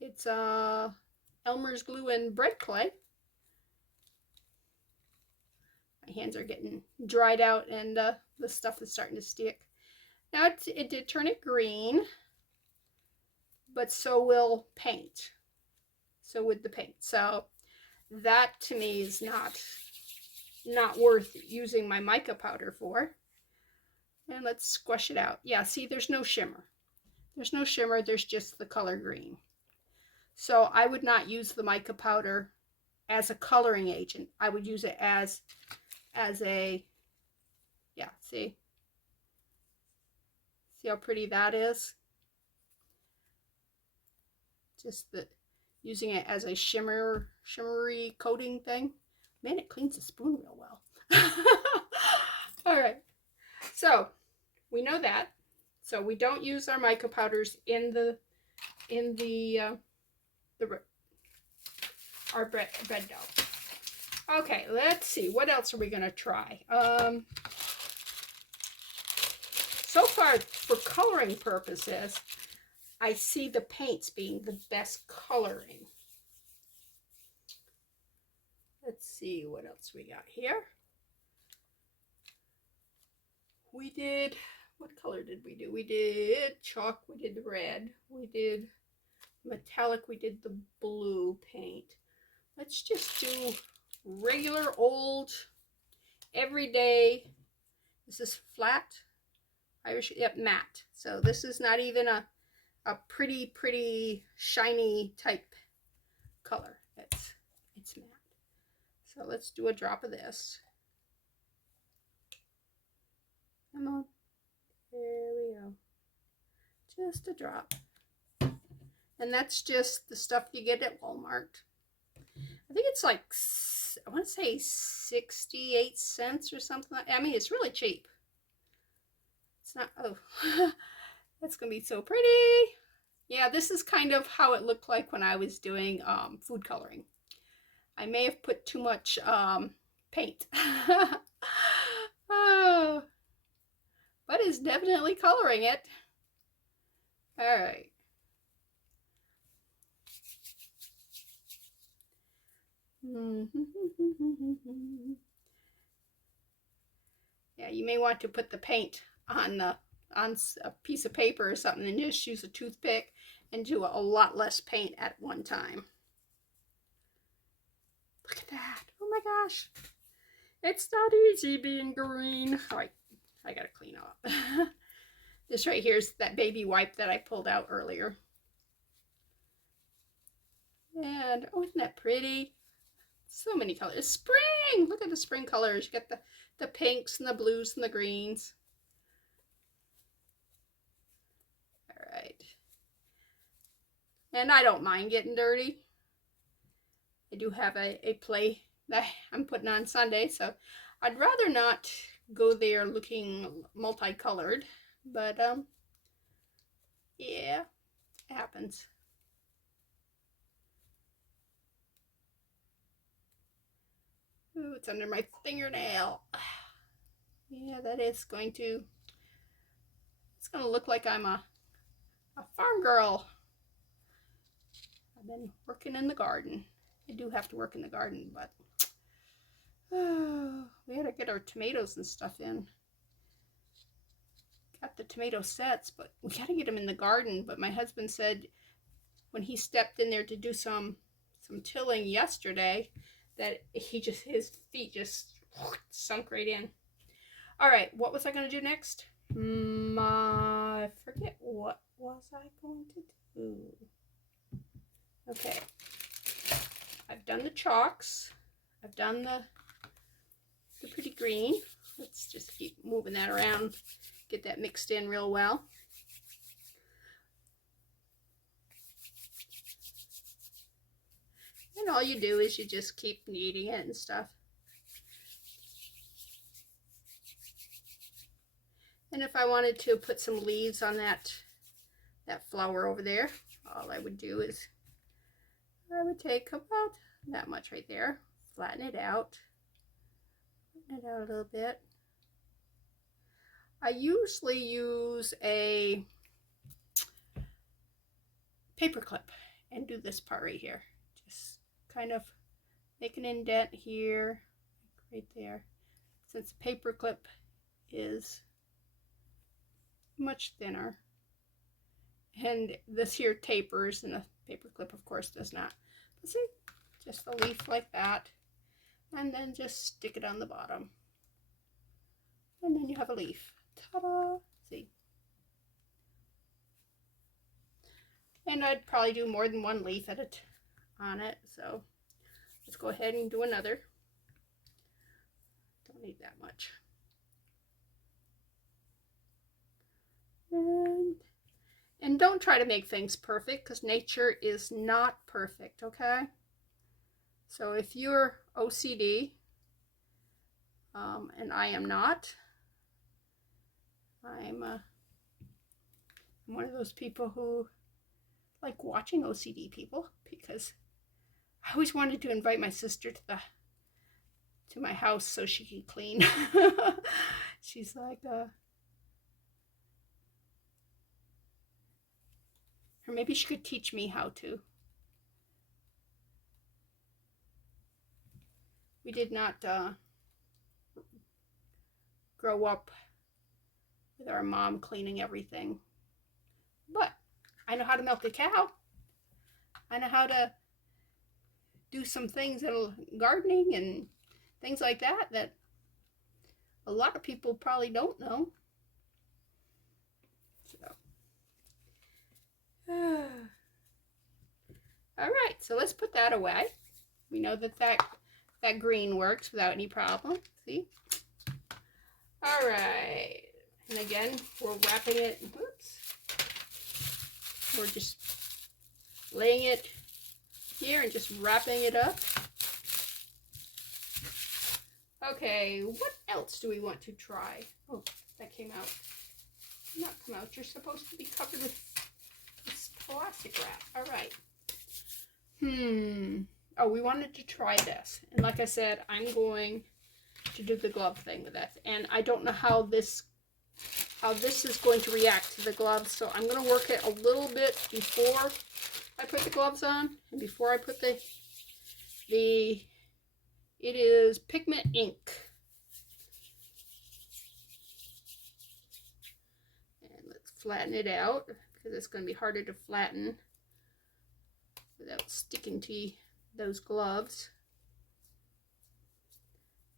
It's Elmer's glue and bread clay. My hands are getting dried out and the stuff is starting to stick. Now it did turn it green, but so will paint. So would the paint. So that to me is not worth using my mica powder for. And let's squash it out. Yeah, see, there's no shimmer. There's no shimmer, there's just the color green. So I would not use the mica powder as a coloring agent. I would use it as a, yeah, see how pretty that is? Just using it as a shimmery coating thing. Man, it cleans the spoon real well. All right, so we know that. So we don't use our mica powders in our bread dough. Okay, let's see. What else are we going to try? So far, for coloring purposes, I see the paints being the best coloring. Let's see what else we got here. We did, what color did we do? We did chalk, we did red, we did metallic, we did the blue paint. Let's just do regular old everyday. This is flat Irish, yep, matte. So this is not even a pretty shiny type color. It's matte. So let's do a drop of this. Come on. There we go. Just a drop. And that's just the stuff you get at Walmart. I think it's like, I want to say 68 cents or something. I mean, it's really cheap. It's not, oh, that's going to be so pretty. Yeah, this is kind of how it looked like when I was doing food coloring. I may have put too much paint. Oh, but it's definitely coloring it. All right. Yeah, you may want to put the paint on a piece of paper or something and just use a toothpick and do a lot less paint at one time. Look at that. Oh my gosh. It's not easy being green. All right, I gotta clean up. This right here is that baby wipe that I pulled out earlier. And oh, isn't that pretty? So many colors. It's spring! Look at the spring colors. You get the pinks and the blues and the greens. All right. And I don't mind getting dirty. I do have a play that I'm putting on Sunday, so I'd rather not go there looking multicolored, but yeah, it happens. Ooh, it's under my fingernail. Yeah, that is going to, it's going to look like I'm a farm girl. I've been working in the garden. I do have to work in the garden, but we had to get our tomatoes and stuff in. Got the tomato sets, but we got to get them in the garden. But my husband said when he stepped in there to do some tilling yesterday that his feet just sunk right in. All right, what was I going to do next? I forget what was I going to do. Okay, I've done the chalks. I've done the pretty green. Let's just keep moving that around, get that mixed in real well. And all you do is you just keep kneading it and stuff. And if I wanted to put some leaves on that flower over there, all I would do is I would take about that much right there, flatten it out a little bit. I usually use a paper clip and do this part right here. Just kind of make an indent here, right there. Since the paper clip is much thinner, and this here tapers, and the paper clip of course does not. But see, just a leaf like that, and then just stick it on the bottom, and then you have a leaf. Ta-da! See? And I'd probably do more than one leaf on it, so let's go ahead and do another. Don't need that much. And don't try to make things perfect, because nature is not perfect, okay? So if you're OCD, and I am not, I'm one of those people who like watching OCD people, because I always wanted to invite my sister to my house so she can clean. She's like, or maybe she could teach me how to. We did not grow up with our mom cleaning everything, but I know how to milk a cow. I know how to do some things, gardening and things like that a lot of people probably don't know. So, all right, so let's put that away. We know that green works without any problem. See? All right, and again, we're wrapping it. Whoops. We're just laying it here and just wrapping it up. Okay, what else do we want to try? Oh, that came out. Did not come out. You're supposed to be covered with this plastic wrap. All right. Oh, we wanted to try this. And like I said, I'm going to do the glove thing with that. And I don't know how this is going to react to the gloves, so I'm going to work it a little bit before I put the gloves on, and before I put it is pigment ink. And let's flatten it out, because it's going to be harder to flatten without sticking to those gloves.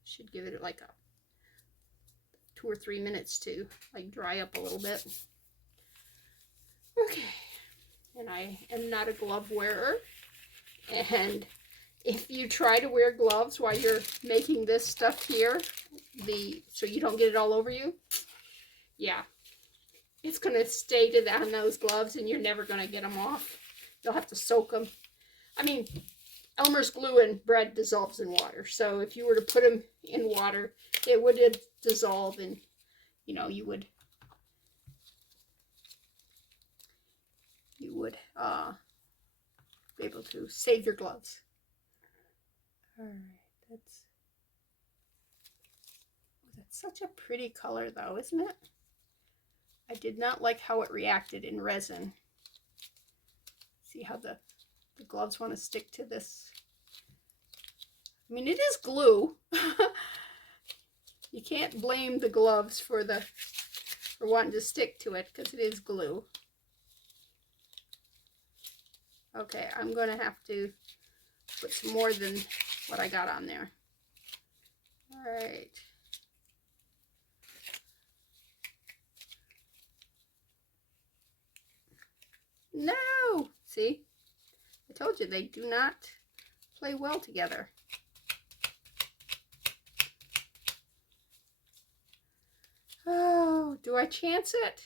Should give it like a 2 or 3 minutes to like dry up a little bit. Okay, and I am not a glove wearer, and if you try to wear gloves while you're making this stuff here, so you don't get it all over you, yeah, it's going to stay on those gloves and you're never going to get them off. You'll have to soak them. I mean, Elmer's glue and bread dissolves in water, so if you were to put them in water, it would dissolve, and you would be able to save your gloves. All right, that's such a pretty color though, isn't it? I did not like how it reacted in resin. See how the gloves want to stick to this. I mean, it is glue. You can't blame the gloves for wanting to stick to it, because it is glue. Okay, I'm going to have to put some more than what I got on there. All right. No! See? I told you they do not play well together. Oh, do I chance it?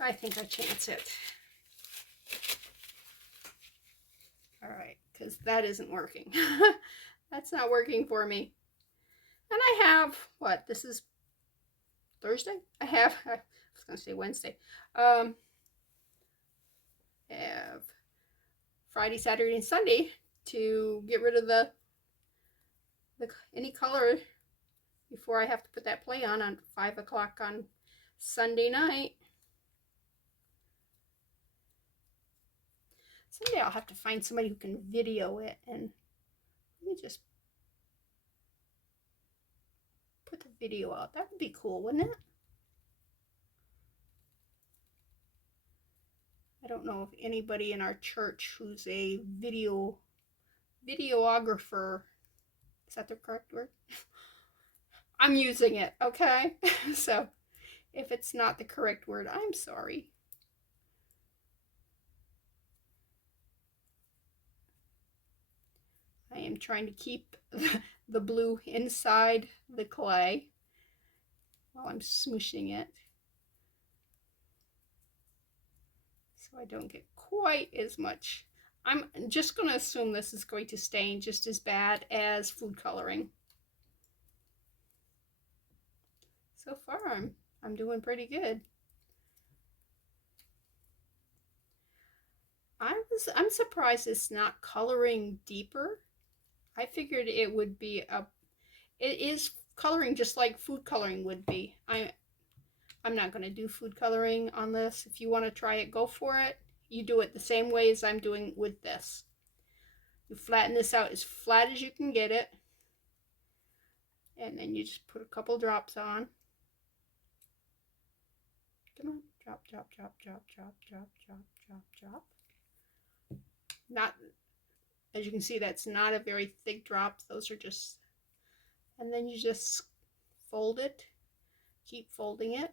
I think I chance it. All right, because that isn't working. That's not working for me. And I have, what, this is Thursday? I was going to say Wednesday. I have Friday, Saturday, and Sunday to get rid of any color before I have to put that play on 5 o'clock on Sunday night. Someday I'll have to find somebody who can video it, and let me just put the video out. That would be cool, wouldn't it? I don't know if anybody in our church who's a videographer, is that the correct word? I'm using it, okay? So if it's not the correct word, I'm sorry. I am trying to keep the blue inside the clay while I'm smooshing it, so I don't get quite as much. I'm just going to assume this is going to stain just as bad as food coloring. So far, I'm doing pretty good. I'm surprised it's not coloring deeper. I figured it would be it is coloring just like food coloring would be. I'm not going to do food coloring on this. If you want to try it, go for it. You do it the same way as I'm doing with this. You flatten this out as flat as you can get it, and then you just put a couple drops on. Come on, drop, drop, drop, drop, drop, drop, drop, drop, drop. Not, as you can see, that's not a very thick drop. Those are just, and then you just fold it. Keep folding it.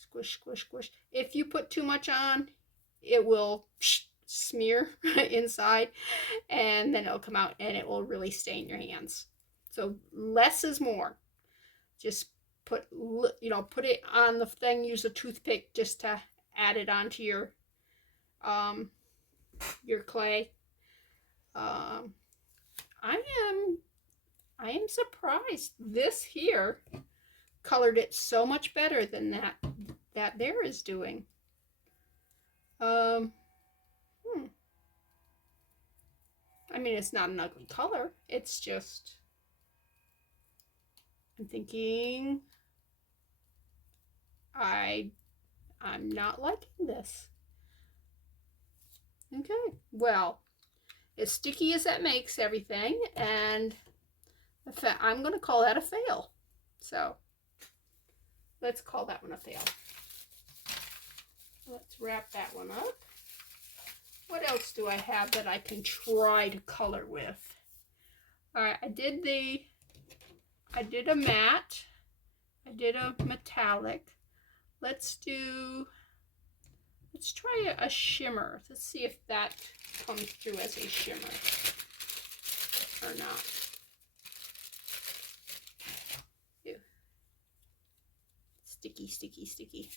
Squish, squish, squish. If you put too much on, it will smear inside, and then it'll come out and it will really stain your hands. So less is more. Just put it on the thing. Use a toothpick just to add it onto your clay. I am surprised. This here colored it so much better than that there is doing. Um, I mean, it's not an ugly color. It's just, I'm thinking, I'm not liking this. Okay, well, as sticky as that makes everything, and I'm going to call that a fail. So let's call that one a fail. Let's wrap that one up. What else do I have that I can try to color with? All right, I did a matte. I did a metallic. Let's try a shimmer. Let's see if that comes through as a shimmer or not. Ew. Sticky, sticky, sticky.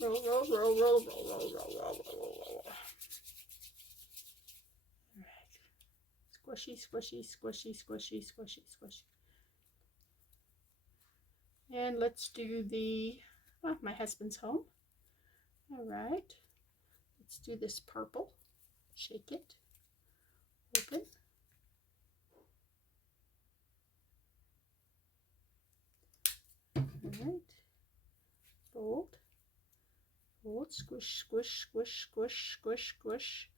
Roll, roll, roll, roll, roll, roll, roll, roll, roll, roll, roll. All right. Squishy, squishy, squishy, squishy, squishy, squishy. And let's do my husband's home. All right. Let's do this purple. Shake it. Open. All right. Fold. Fold. Squish, squish, squish, squish, squish, squish.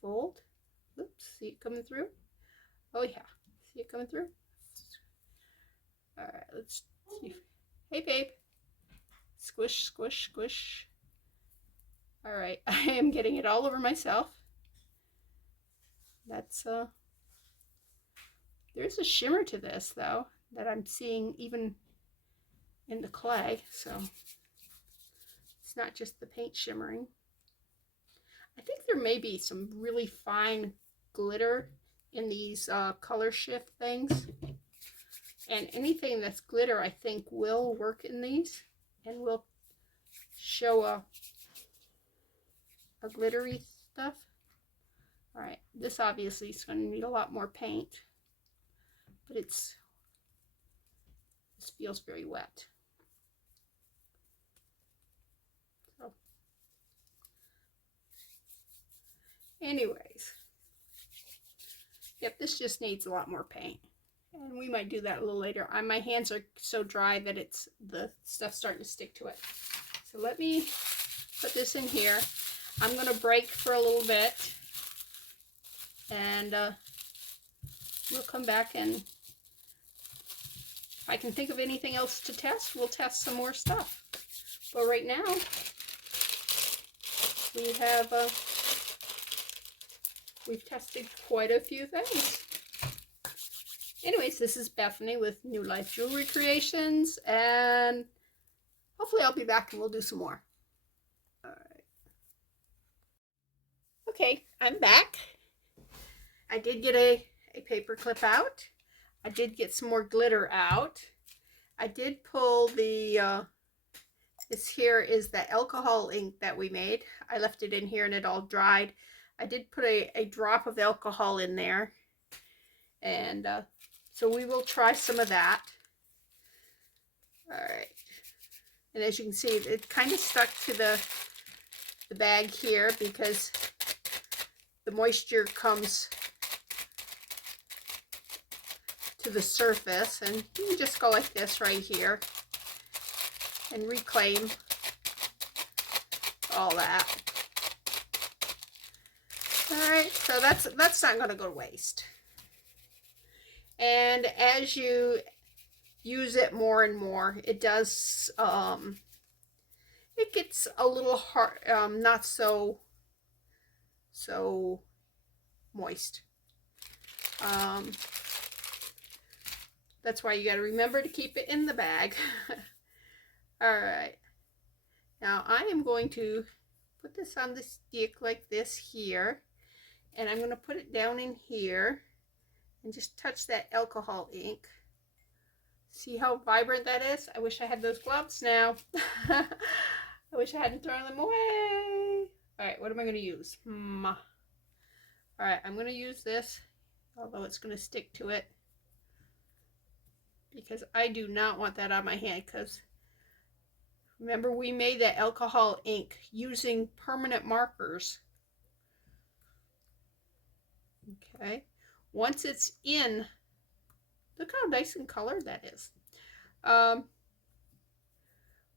Fold. Oops. See it coming through? Oh yeah. See it coming through? All right. Let's see. Hey, babe. Squish, squish, squish. All right. I am getting it all over myself. That's there's a shimmer to this though that I'm seeing even in the clay, so it's not just the paint shimmering. I think there may be some really fine glitter in these color shift things, and anything that's glitter I think will work in these and will show a glittery stuff. All right, this obviously is going to need a lot more paint, but this feels very wet. So, anyways, yep, this just needs a lot more paint, and we might do that a little later. My hands are so dry that the stuff's starting to stick to it. So let me put this in here. I'm going to break for a little bit, and we'll come back, and if I can think of anything else to test, we'll test some more stuff. But right now, we've tested quite a few things. Anyways, this is Bethany with New Life Jewelry Creations, and hopefully I'll be back and we'll do some more. All right. Okay, I'm back. I did get a paper clip out. I did get some more glitter out. I did pull this here is the alcohol ink that we made. I left it in here and it all dried. I did put a drop of alcohol in there. And so we will try some of that. All right. And as you can see, it kind of stuck to the bag here because the moisture comes to the surface, and you can just go like this right here and reclaim all that. All right, so that's not going to go to waste. And as you use it more and more, it does it gets a little hard, not so moist. That's why you got to remember to keep it in the bag. All right, now I am going to put this on the stick like this here, and I'm going to put it down in here and just touch that alcohol ink. See how vibrant that is? I wish I had those gloves now. I wish I hadn't thrown them away. All right, what am I going to use? All right, I'm going to use this although it's going to stick to it, because I do not want that on my hand, because remember we made that alcohol ink using permanent markers. Okay, once it's in, look how nice and colored that is.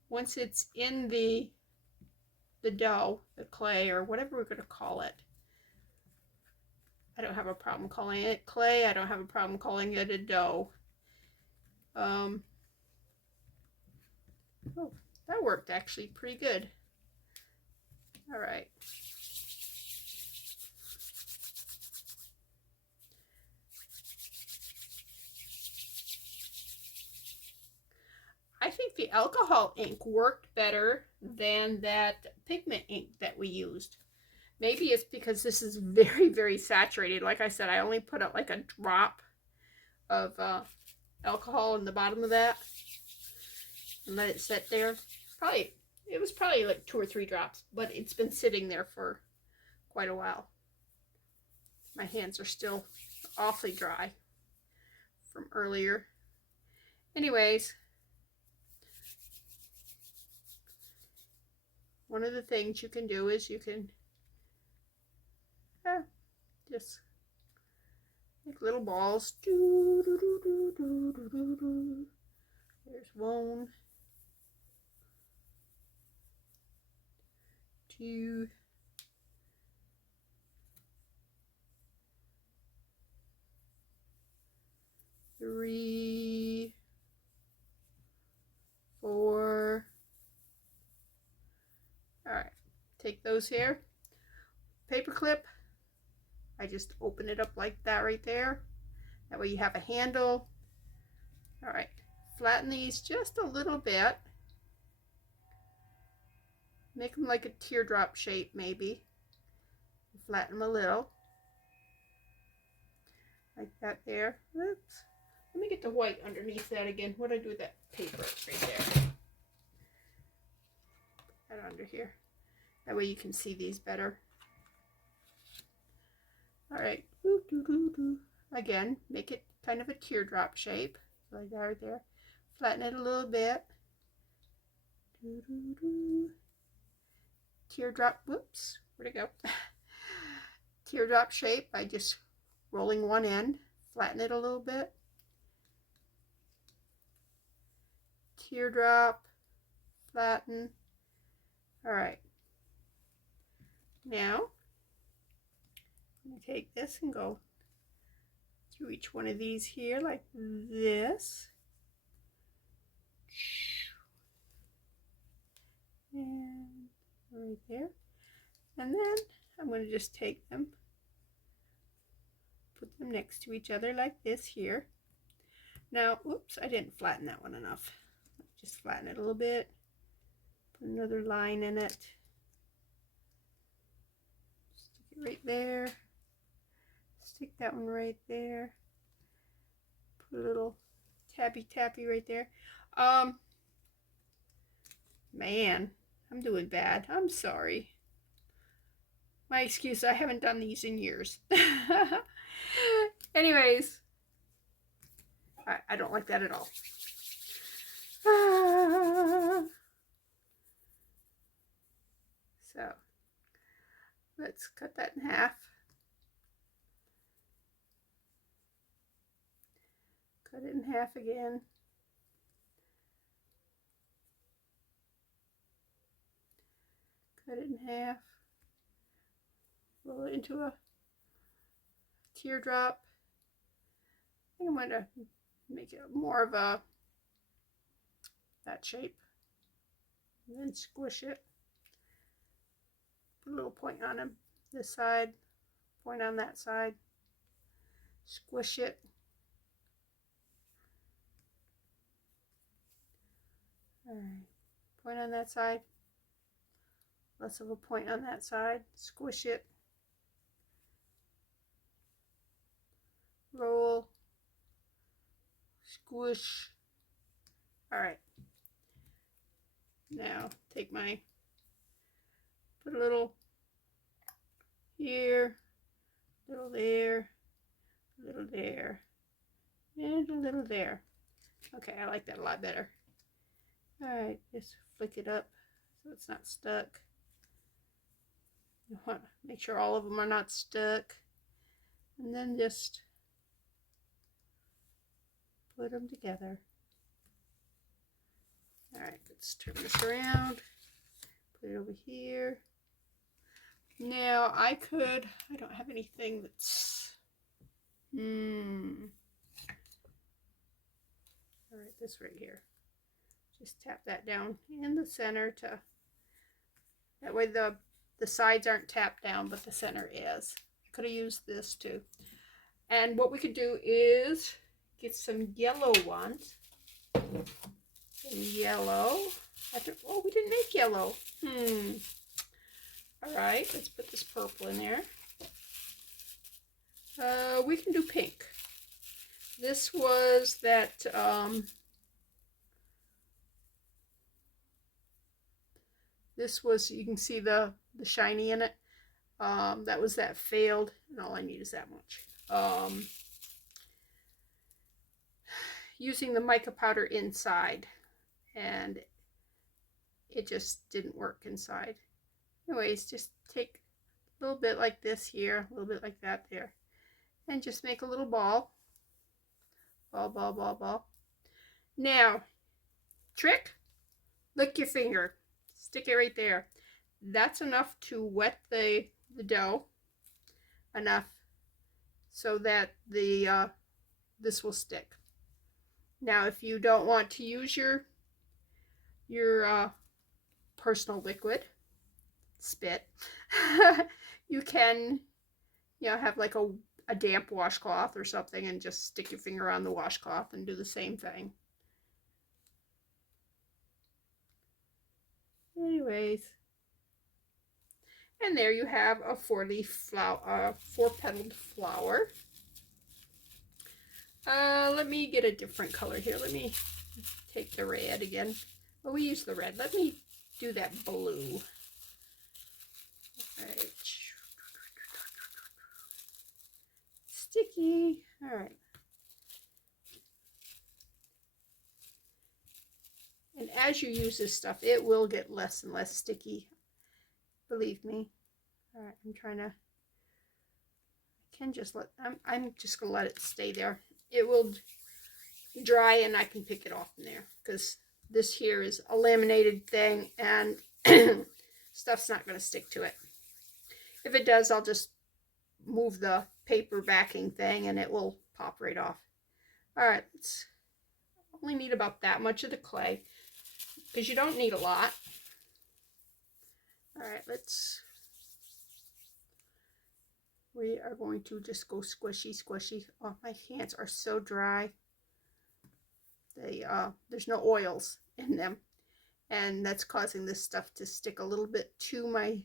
Once it's in the dough, the clay, or whatever we're going to call it. I don't have a problem calling it clay. I don't have a problem calling it a dough. Oh, that worked actually pretty good. All right. I think the alcohol ink worked better than that pigment ink that we used. Maybe it's because this is very, very saturated. Like I said, I only put up like a drop of alcohol in the bottom of that and let it sit there. It was probably like 2 or 3 drops, but it's been sitting there for quite a while. My hands are still awfully dry from earlier. Anyways, one of the things you can do is you can just make little balls. There's 1, 2, 3, 4. All right, take those here. Paper clip. I just open it up like that right there. That way you have a handle. All right, flatten these just a little bit. Make them like a teardrop shape maybe. Flatten them a little. Like that there. Oops. Let me get the white underneath that again. What do I do with that paper? It's right there. Put that under here. That way you can see these better. All right. Again, make it kind of a teardrop shape. Like that right there. Flatten it a little bit. Teardrop, whoops, where'd it go? Teardrop shape by just rolling one end. Flatten it a little bit. Teardrop, flatten. All right. Now, I'm going to take this and go through each one of these here like this. And right there. And then I'm going to just take them, put them next to each other like this here. Now, oops, I didn't flatten that one enough. Just flatten it a little bit. Put another line in it. Stick it right there. Stick that one right there. Put a little tappy right there. Man, I'm doing bad. I'm sorry. My excuse, I haven't done these in years. Anyways, I don't like that at all. So, let's cut that in half. Cut it in half again. Cut it in half. Roll it into a teardrop. I think I'm going to make it more of a that shape. And then squish it. Put a little point on him. This side. Point on that side. Squish it. Alright. Point on that side. Less of a point on that side. Squish it. Roll. Squish. Alright. Now take my, put a little here, little there, A little there. And a little there. Okay, I like that a lot better. Alright, just flick it up so it's not stuck. You want to make sure all of them are not stuck. And then just put them together. Alright, let's turn this around. Put it over here. Now I don't have anything that's, Alright, this right here. Just tap that down in the center that way the sides aren't tapped down, but the center is. I could have used this too. And what we could do is get some yellow ones. Some yellow. Oh, we didn't make yellow. Alright, let's put this purple in there. We can do pink. This was that, you can see the shiny in it. That was that failed, and all I need is that much. Using the mica powder inside, and it just didn't work inside. Anyways, just take a little bit like this here, a little bit like that there, and just make a little ball. Ball. Now, trick, lick your finger. Stick it right there. That's enough to wet the dough enough so that this will stick. Now, if you don't want to use your personal liquid, spit, you can, have like a damp washcloth or something and just stick your finger on the washcloth and do the same thing. Anyways, and there you have a 4-leaf flower, 4-petaled flower. Let me get a different color here. Let me take the red again. Well, we use the red. Let me do that blue. All right. Sticky. All right. And as you use this stuff, it will get less and less sticky. Believe me. All right, I'm trying to. I'm just gonna let it stay there. It will dry, and I can pick it off from there because this here is a laminated thing, and stuff's not gonna stick to it. If it does, I'll just move the paper backing thing, and it will pop right off. All right, let's only need about that much of the clay because you don't need a lot. All right, we are going to just go squishy. Oh, my hands are so dry. There's no oils in them, and that's causing this stuff to stick a little bit to my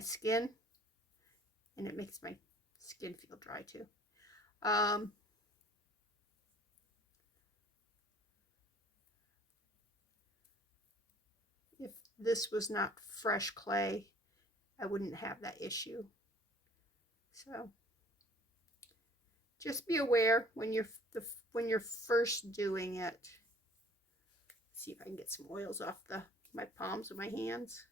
skin, and it makes my skin feel dry too. If this was not fresh clay, I wouldn't have that issue. So just be aware when you're first doing it. Let's see if I can get some oils off my palms of my hands.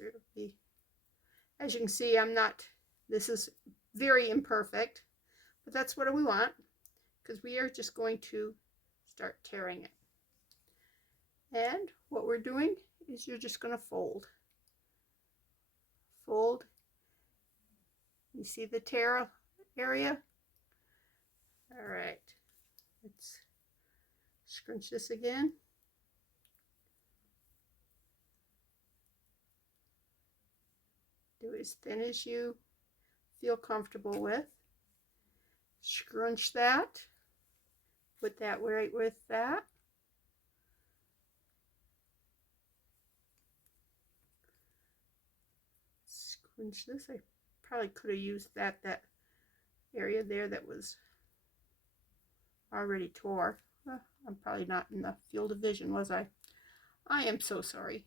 It'll be, as you can see, this is very imperfect, but that's what we want because we are just going to start tearing it. And what we're doing is you're just going to fold. You see the tear area? All right, let's scrunch this again. Do as thin as you feel comfortable with. Scrunch that. Put that right with that. Scrunch this. I probably could have used that area there that was already tore. I'm probably not in the field of vision, was I? I am so sorry.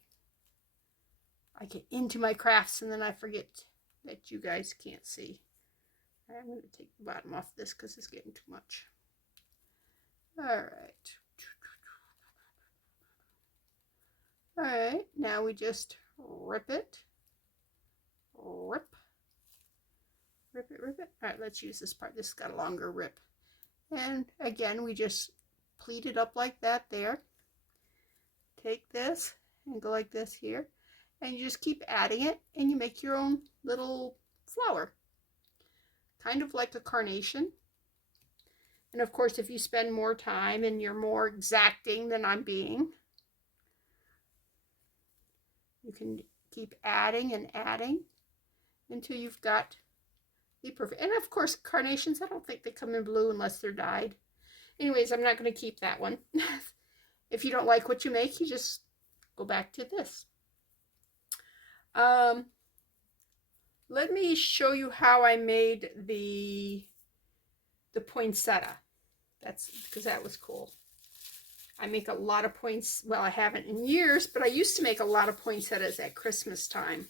I get into my crafts and then I forget that you guys can't see. I'm going to take the bottom off this because it's getting too much. All right. All right, now we just rip it. Rip. Rip it, rip it. All right, let's use this part. This has got a longer rip. And again, we just pleat it up like that there. Take this and go like this here. And you just keep adding it and you make your own little flower. Kind of like a carnation. And of course, if you spend more time and you're more exacting than I'm being, you can keep adding and adding until you've got the perfect. And of course, carnations, I don't think they come in blue unless they're dyed. Anyways, I'm not going to keep that one. If you don't like what you make, you just go back to this. Let me show you how I made the poinsettia. That's because that was cool. I make a lot of points. Well, I haven't in years, but I used to make a lot of poinsettias at Christmas time.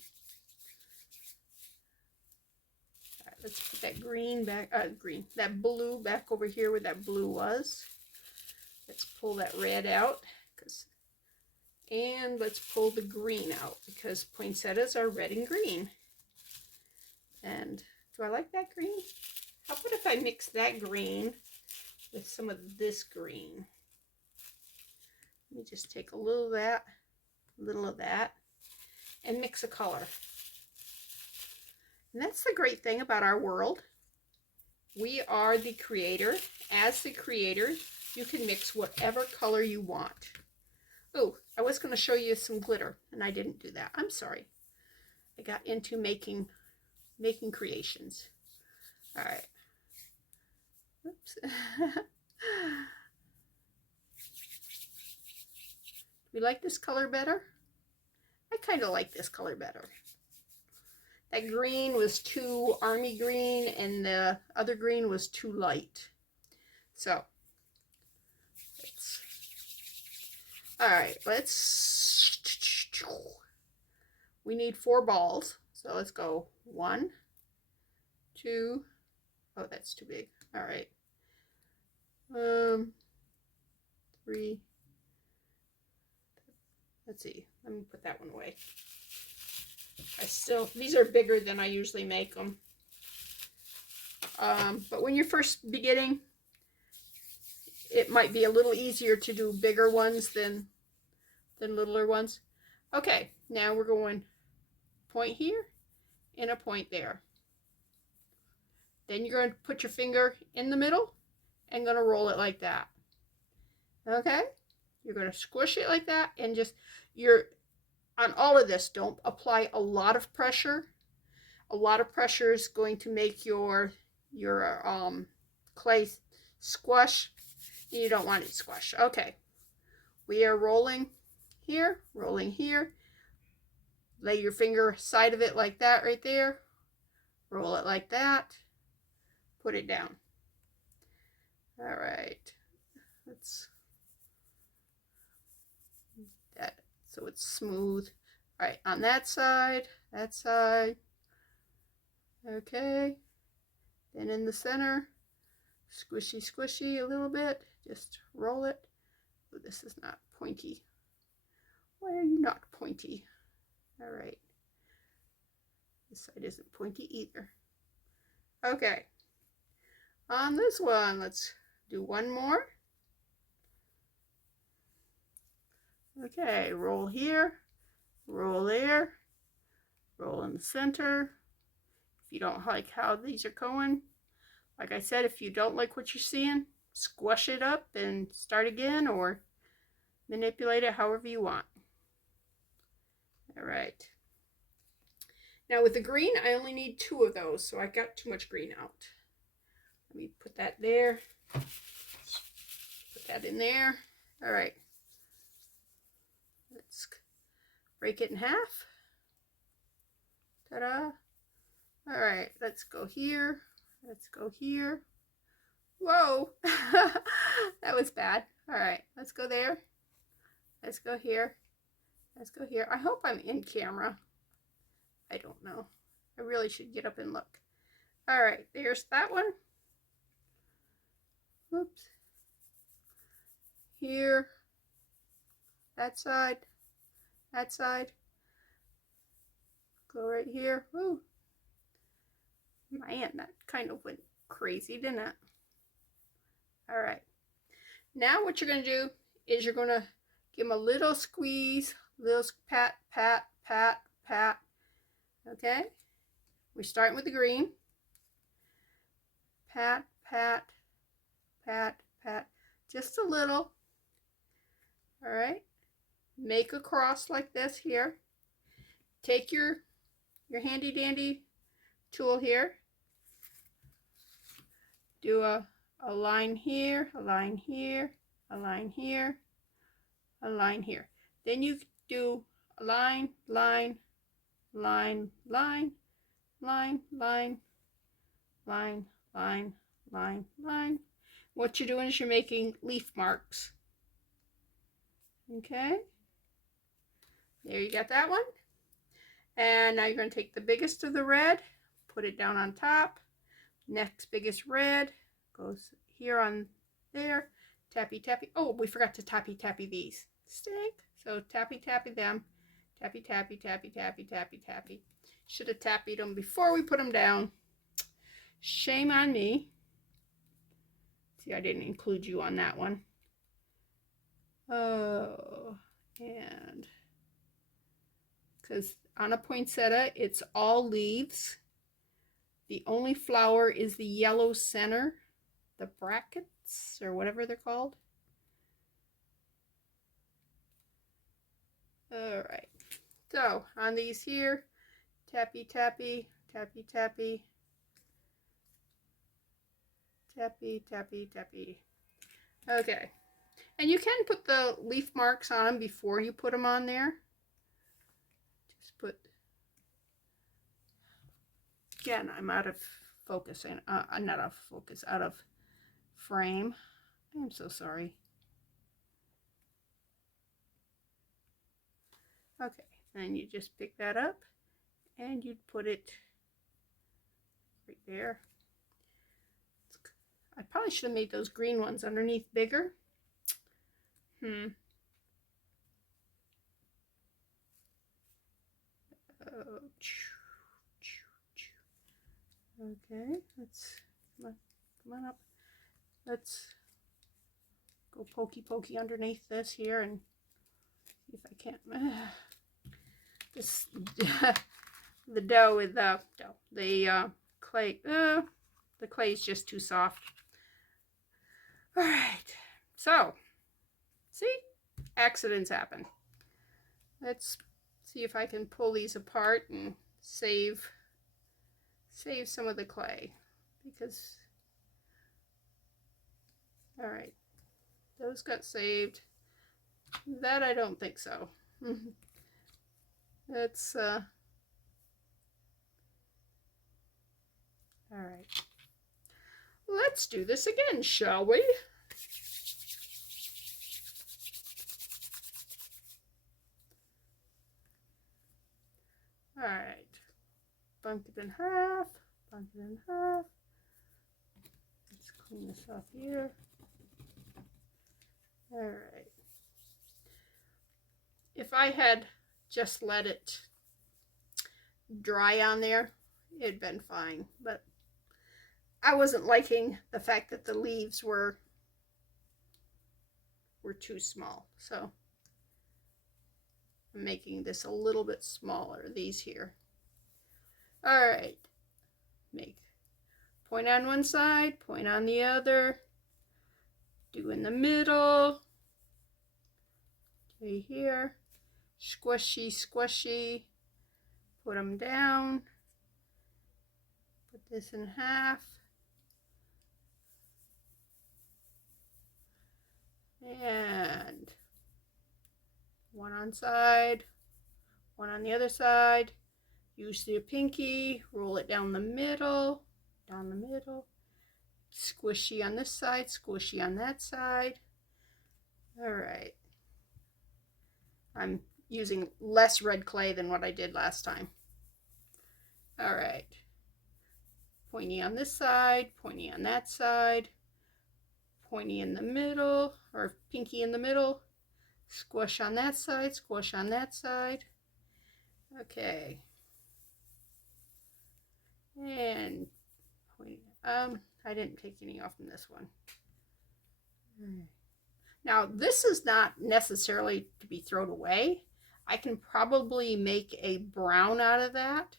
All right, let's put that green back, that blue back over here where that blue was. Let's pull that red out, and let's pull the green out because poinsettias are red and green. And do I like that green? How about if I mix that green with some of this green? Let me just take a little of that, and mix a color. And that's the great thing about our world. We are the creator. As the creator, you can mix whatever color you want. Oh, I was going to show you some glitter, and I didn't do that. I'm sorry. I got into making creations. All right. Oops. We like this color better? I kind of like this color better. That green was too army green and the other green was too light. So, we need 4 balls. So let's go 1, 2, oh, that's too big. All right. 3. Let's see. Let me put that one away. These are bigger than I usually make them. But when you're first beginning, it might be a little easier to do bigger ones than littler ones. Okay, now we're going point here and a point there. Then you're going to put your finger in the middle and going to roll it like that. Okay? You're going to squish it like that, and just, on all of this, don't apply a lot of pressure. A lot of pressure is going to make your clay squash. You don't want it to squash. Okay. We are rolling here, rolling here. Lay your finger side of it like that right there. Roll it like that. Put it down. All right. Let's that so it's smooth. All right, on that side, that side. Okay. Then in the center, squishy, squishy a little bit. Just roll it. Oh, this is not pointy. Why are you not pointy? All right. This side isn't pointy either. Okay. On this one, let's do one more. Okay, roll here, roll there, roll in the center. If you don't like how these are going, like I said, if you don't like what you're seeing, squash it up and start again, or manipulate it however you want. All right. Now with the green, I only need 2 of those, so I got too much green out. Let me put that there. Put that in there. All right. Let's break it in half. Ta-da. All right, let's go here. Let's go here. Whoa. That was bad. All right, let's go there. Let's go here. Let's go here. I hope I'm in camera. I don't know. I really should get up and look. All right, there's that one. Oops. Here, that side, that side. Go right here. Ooh. Man, that kind of went crazy, didn't it? All right. Now what you're going to do is you're going to give them a little squeeze, little pat, pat, pat, pat. Okay? We're starting with the green. Pat, pat, pat, pat. Just a little. All right? Make a cross like this here. Take your handy dandy tool here. Do a line here, a line here, a line here, a line here. Then you do a line, line, line, line, line, line, line, line, line, line. What you're doing is you're making leaf marks. Okay. There, you got that one. And now you're going to take the biggest of the red, put it down on top. Next biggest red goes here on there. Tappy tappy. Oh, we forgot to tappy tappy these. Stink. So tappy tappy them. Tappy tappy tappy tappy tappy tappy. Should have tappied them before we put them down. Shame on me. See, I didn't include you on that one. Oh, and because on a poinsettia, it's all leaves. The only flower is the yellow center, the brackets, or whatever they're called. All right. So on these here, tappy, tappy, tappy, tappy, tappy, tappy, tappy. Okay. And you can put the leaf marks on them before you put them on there. Just put, again, I'm out of focus, and not out of focus, out of frame. I'm so sorry. Okay, then you just pick that up and you'd put it right there. I probably should have made those green ones underneath bigger. Okay, let's come on up. Let's go pokey underneath this here and see if I can't. This the dough with the clay. The clay is just too soft. All right, so see, accidents happen. Let's see if I can pull these apart and save some of the clay, because all right, those got saved. That I don't think so. That's all right. Let's do this again, shall we? All right. Bunk it in half. Bunk it in half. Let's clean this off here. All right. If I had just let it dry on there, it'd been fine, but I wasn't liking the fact that the leaves were too small, so I'm making this a little bit smaller, these here. All right, make point on one side, point on the other, do in the middle, okay, here, squishy, squishy, put them down, put this in half, and one on side, one on the other side. Use your pinky, roll it down the middle, squishy on this side, squishy on that side. All right. I'm using less red clay than what I did last time. All right. Pointy on this side, pointy on that side, pointy in the middle, or pinky in the middle, squish on that side, squish on that side. Okay. And point, I didn't take any off from this one. Now, this is not necessarily to be thrown away. I can probably make a brown out of that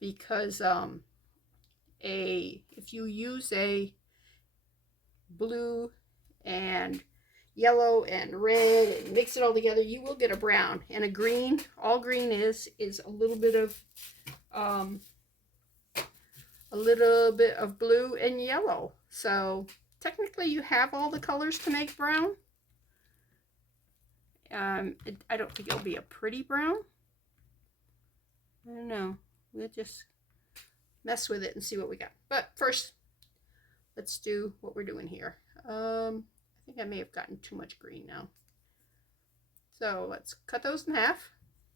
because if you use a blue and yellow and red and mix it all together, you will get a brown. And a green, all green is a little bit of blue and yellow. So technically you have all the colors to make brown. I don't think it'll be a pretty brown. I don't know. We'll just mess with it and see what we got. But first, let's do what we're doing here. I think I may have gotten too much green now. So let's cut those in half.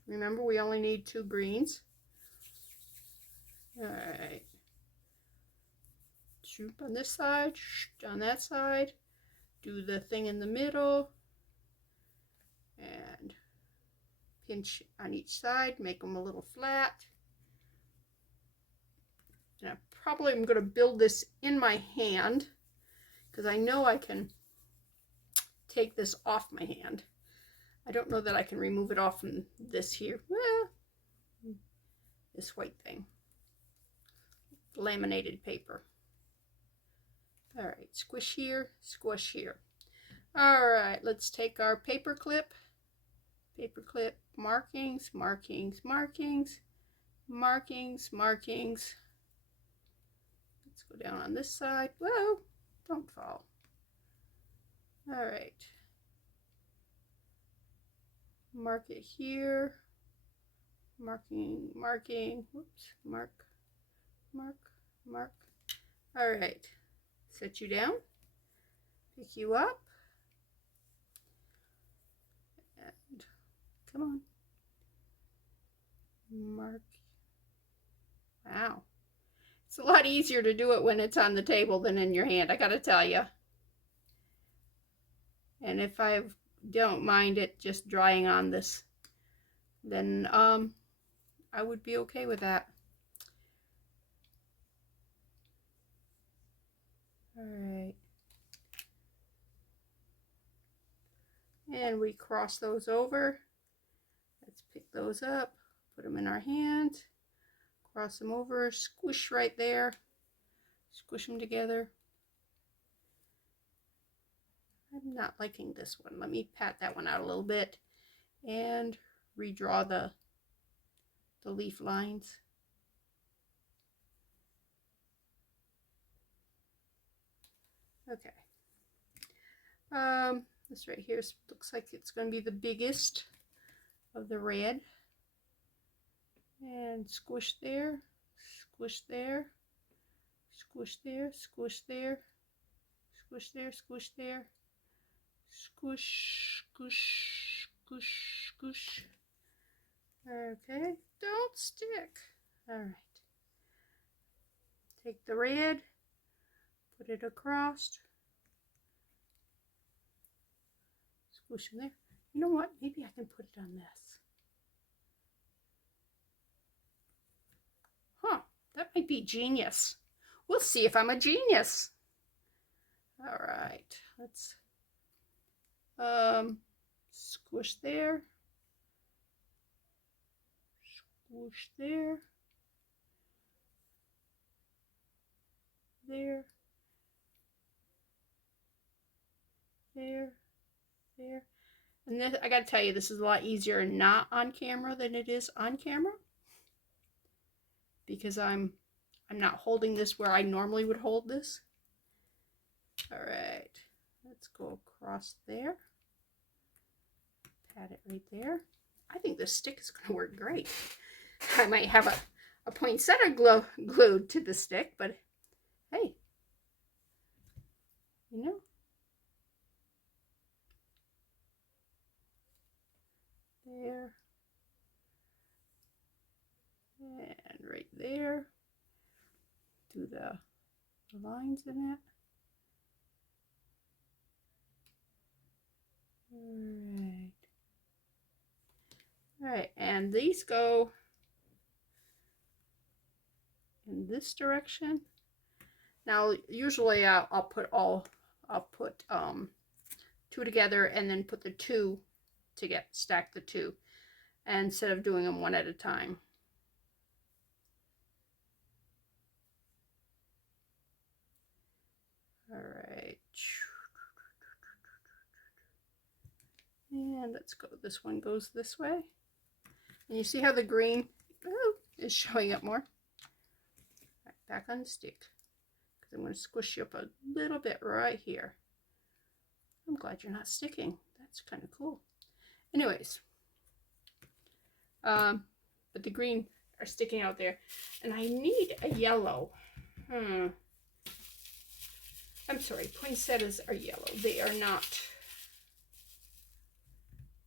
Remember, we only need 2 greens. All right. Shoot on this side, on that side. Do the thing in the middle. And pinch on each side, make them a little flat. And I probably am going to build this in my hand because I know I can take this off my hand. I don't know that I can remove it off from this here. This white thing. Laminated paper. All right, squish here, squish here. All right, let's take our paper clip, markings, markings, markings, markings, markings. Let's go down on this side. Whoa, don't fall. All right. Mark it here. Marking, marking, whoops, mark, mark, mark. All right, set you down, pick you up, and come on, mark. Wow, it's a lot easier to do it when it's on the table than in your hand, I gotta tell you. And if I don't mind it just drying on this, then I would be okay with that. All right. And we cross those over. Let's pick those up, put them in our hand, cross them over, squish right there, squish them together. I'm not liking this one. Let me pat that one out a little bit and redraw the leaf lines. Okay. This right here looks like it's going to be the biggest of the red. And squish there, squish there, squish there, squish there, squish there, squish there, squish, squish, squish, squish. Okay, don't stick. All right. Take the red, put it across, squish in there. You know what? Maybe I can put it on this. Huh, that might be genius. We'll see if I'm a genius. All right, let's squish there, squish there, there, there, there. And this, I gotta tell you, this is a lot easier not on camera than it is on camera, because I'm not holding this where I normally would hold this. All right, let's go across there, pat it right there. I think this stick is going to work great. I might have a poinsettia glued to the stick, but hey, you know. There. And right there. there. Do the lines in it. All right, and these go in this direction. Now, usually I'll put two together and then put the two to stack the two, instead of doing them one at a time. All right. And let's go. This one goes this way. And you see how the green is showing up more? Right, back on the stick. Because I'm going to squish you up a little bit right here. I'm glad you're not sticking. That's kind of cool. Anyways. But the green are sticking out there. And I need a yellow. I'm sorry, poinsettias are yellow. They are not.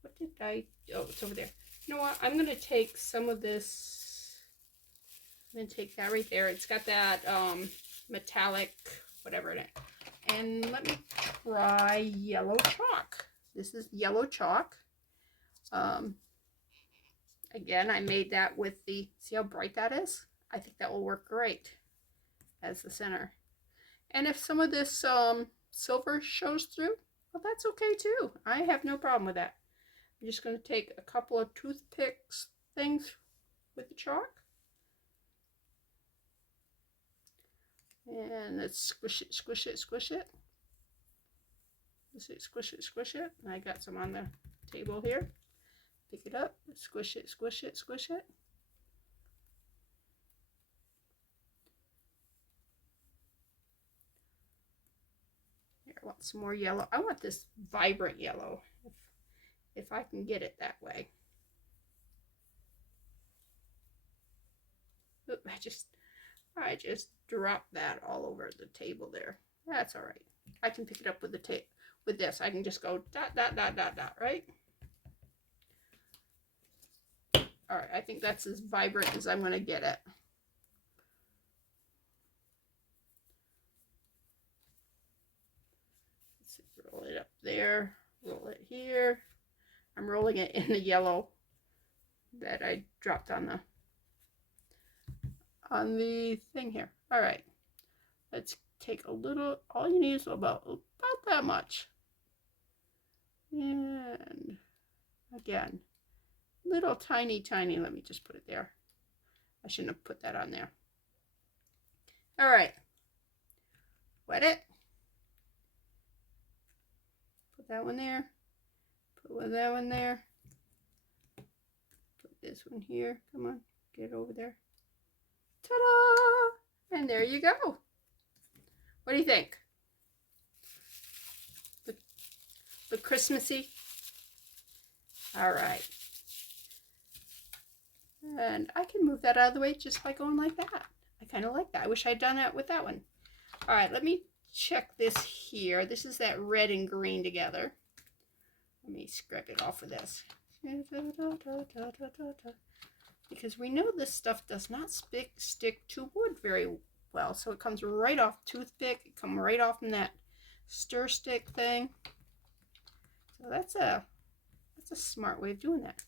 What did I, oh, it's over there. You know what, I'm going to take some of this. I'm going to take that right there. It's got that metallic whatever in it. And let me try yellow chalk. This is yellow chalk. Again, I made that with the, see how bright that is? I think that will work great as the center. And if some of this silver shows through, well, that's okay too. I have no problem with that. I'm just going to take a couple of toothpicks things with the chalk. And let's squish it, squish it, squish it. Let's see, squish it, squish it. And I got some on the table here. Pick it up, squish it, squish it, squish it. Here, I want some more yellow. I want this vibrant yellow, if I can get it that way. Oop, I just dropped that all over the table there. That's all right. I can pick it up with the tape. With this, I can just go dot, dot, dot, dot, dot, right? All right, I think that's as vibrant as I'm going to get it. Let's see, roll it up there, roll it here. I'm rolling it in the yellow that I dropped on the thing here. All right, let's take a little, all you need is about that much. And again, little tiny, let me just put it there. I shouldn't have put that on there. All right, wet it. Put that one there. Put that one there. Put this one here. Come on, get it over there. Ta-da! And there you go. What do you think? Look Christmassy? All right. And I can move that out of the way just by going like that. I kind of like that. I wish I'd done that with that one. All right, let me check this here. This is that red and green together. Let me scrape it off of this. Because we know this stuff does not stick to wood very well. So it comes right off toothpick. It comes right off in that stir stick thing. So that's a smart way of doing that.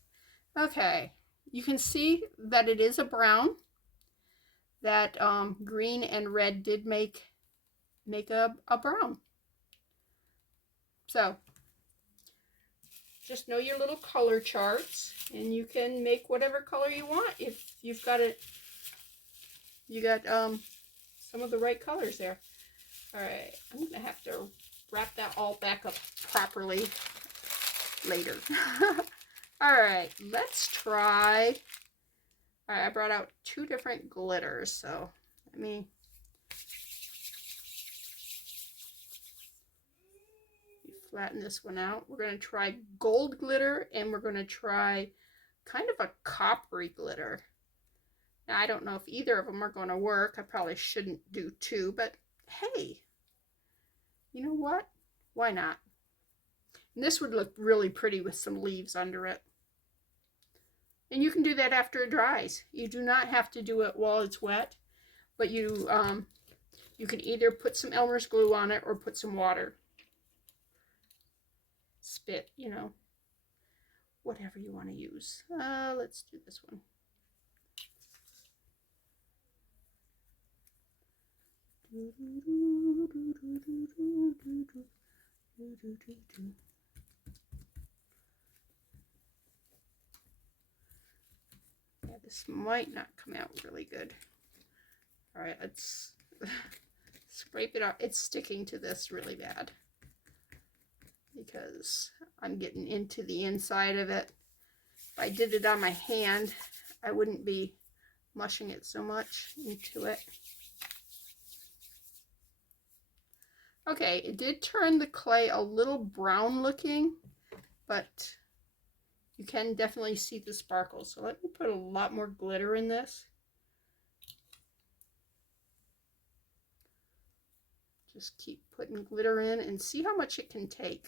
Okay, you can see that it is a brown. That green and red did make a brown. So just know your little color charts, and you can make whatever color you want if you've got it. You got some of the right colors there. All right, I'm gonna have to wrap that all back up properly later. All right, let's try. All right, I brought out two different glitters, so let me flatten this one out. We're going to try gold glitter, and we're going to try kind of a coppery glitter. Now, I don't know if either of them are going to work. I probably shouldn't do two, but hey, you know what? Why not? And this would look really pretty with some leaves under it. And you can do that after it dries. You do not have to do it while it's wet, but you can either put some Elmer's glue on it or put some water. Spit, you know, whatever you want to use. Let's do this one. Yeah, this might not come out really good. All right, let's scrape it off. It's sticking to this really bad because I'm getting into the inside of it. If I did it on my hand, I wouldn't be mushing it so much into it. Okay, it did turn the clay a little brown looking, but you can definitely see the sparkles. So let me put a lot more glitter in this. Just keep putting glitter in and see how much it can take.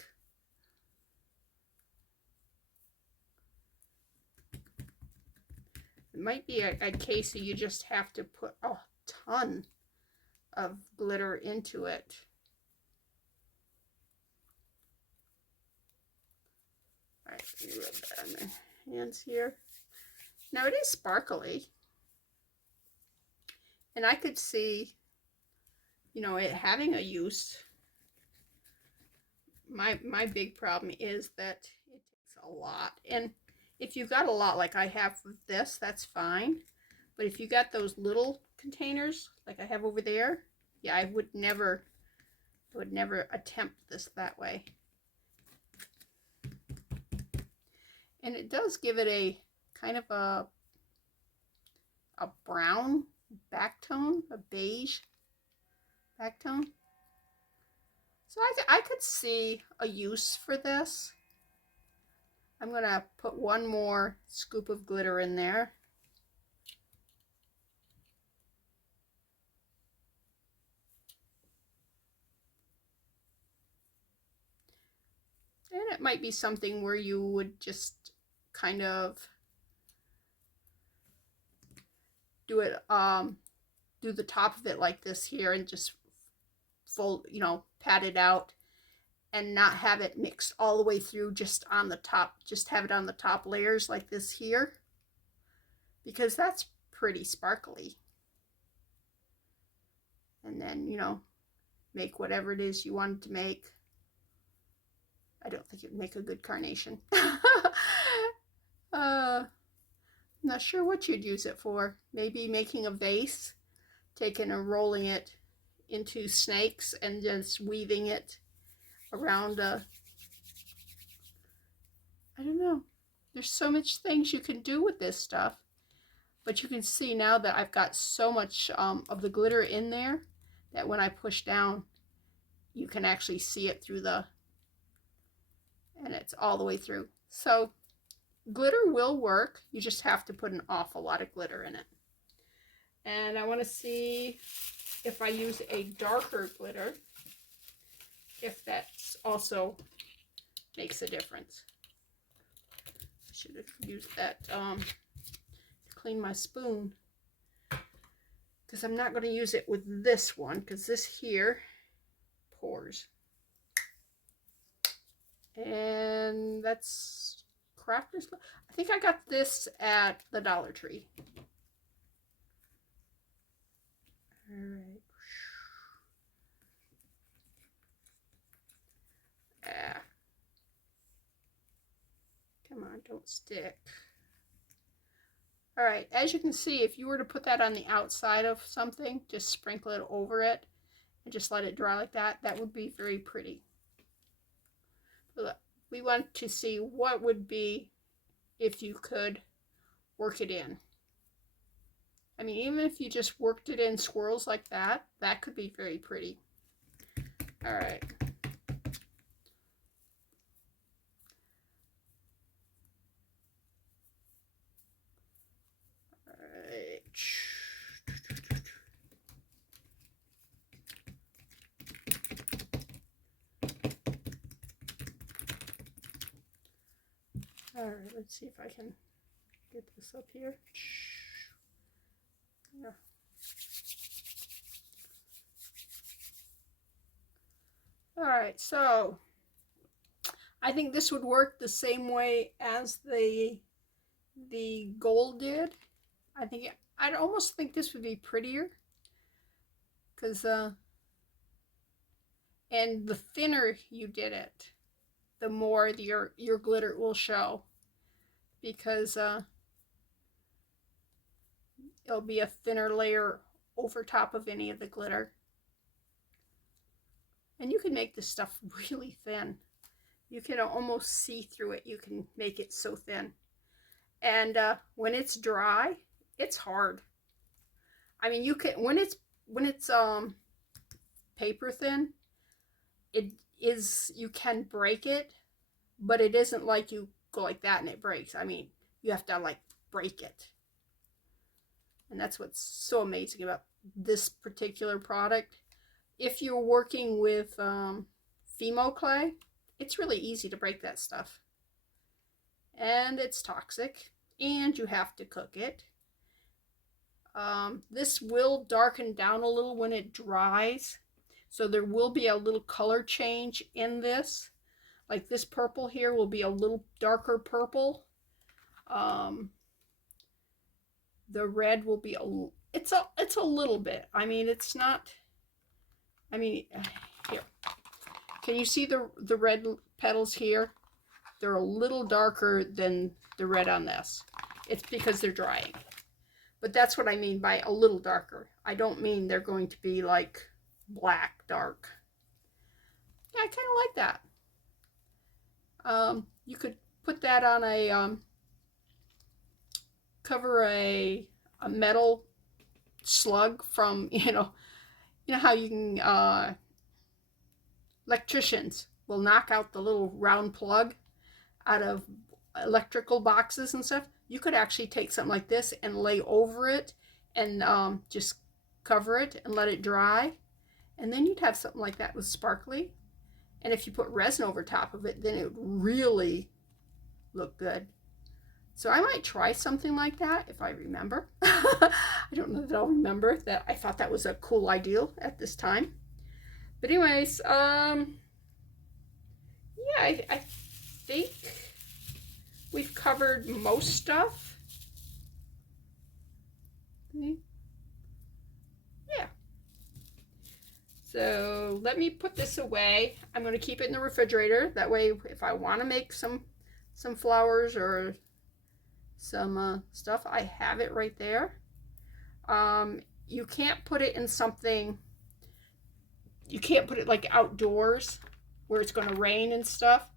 It might be a case that you just have to put a ton of glitter into it. All right, let me rub that on my hands here. Now it is sparkly. And I could see, you know, it having a use. My big problem is that it takes a lot. And if you got a lot like I have with this, that's fine. But if you got those little containers like I have over there, yeah, I would never attempt this that way. And it does give it a kind of a brown back tone, a beige back tone. So I could see a use for this. I'm going to put one more scoop of glitter in there. And it might be something where you would just kind of do it, do the top of it like this here and just fold, you know, pat it out and not have it mixed all the way through, just on the top, just have it on the top layers like this here, because that's pretty sparkly. And then, you know, make whatever it is you wanted to make. I don't think it would make a good carnation. I'm not sure what you'd use it for. Maybe making a vase, taking and rolling it into snakes and just weaving it around I don't know. There's so much things you can do with this stuff. But you can see now that I've got so much of the glitter in there that when I push down, you can actually see it through the, and it's all the way through. So glitter will work. You just have to put an awful lot of glitter in it. And I want to see if I use a darker glitter, if that also makes a difference. I should have used that to clean my spoon, because I'm not going to use it with this one, because this here pours. And that's Crafter's. I think I got this at the Dollar Tree. All right. Ah. Come on, don't stick. All right, as you can see, if you were to put that on the outside of something, just sprinkle it over it and just let it dry like that, that would be very pretty. But we want to see what would be if you could work it in. I mean, even if you just worked it in swirls like that, that could be very pretty. All right. All right, let's see if I can Get this up here. Yeah. All right, so I think this would work the same way as the gold did. I'd almost think this would be prettier because and the thinner you did it, the more your glitter will show, because it'll be a thinner layer over top of any of the glitter. And you can make this stuff really thin. You can almost see through it. You can make it so thin. And when it's dry, it's hard. I mean, you can when it's paper thin, you can break it, but it isn't like you go like that and it breaks. I mean, you have to like break it. And that's what's so amazing about this particular product. If you're working with Fimo clay, it's really easy to break that stuff. And it's toxic, and you have to cook it. This will darken down a little when it dries, so there will be a little color change in this. Like this purple here will be a little darker purple. The red will be it's a little bit. I mean, it's not. I mean, here. Can you see the red petals here? They're a little darker than the red on this. It's because they're drying. But that's what I mean by a little darker. I don't mean they're going to be like black dark. Yeah, I kind of like that. You could put that on a cover a metal slug from, you know how you can electricians will knock out the little round plug out of electrical boxes and stuff. You could actually take something like this and lay over it and just cover it and let it dry, and then you'd have something like that with sparkly. And if you put resin over top of it, then it would really look good. So I might try something like that if I remember. I don't know that I'll remember that. I thought that was a cool idea at this time. But anyways, yeah, I think we've covered most stuff. Yeah. So let me put this away. I'm going to keep it in the refrigerator. That way, if I want to make some flowers or some stuff, I have it right there. You can't put it in something. You can't put it like outdoors where it's going to rain and stuff,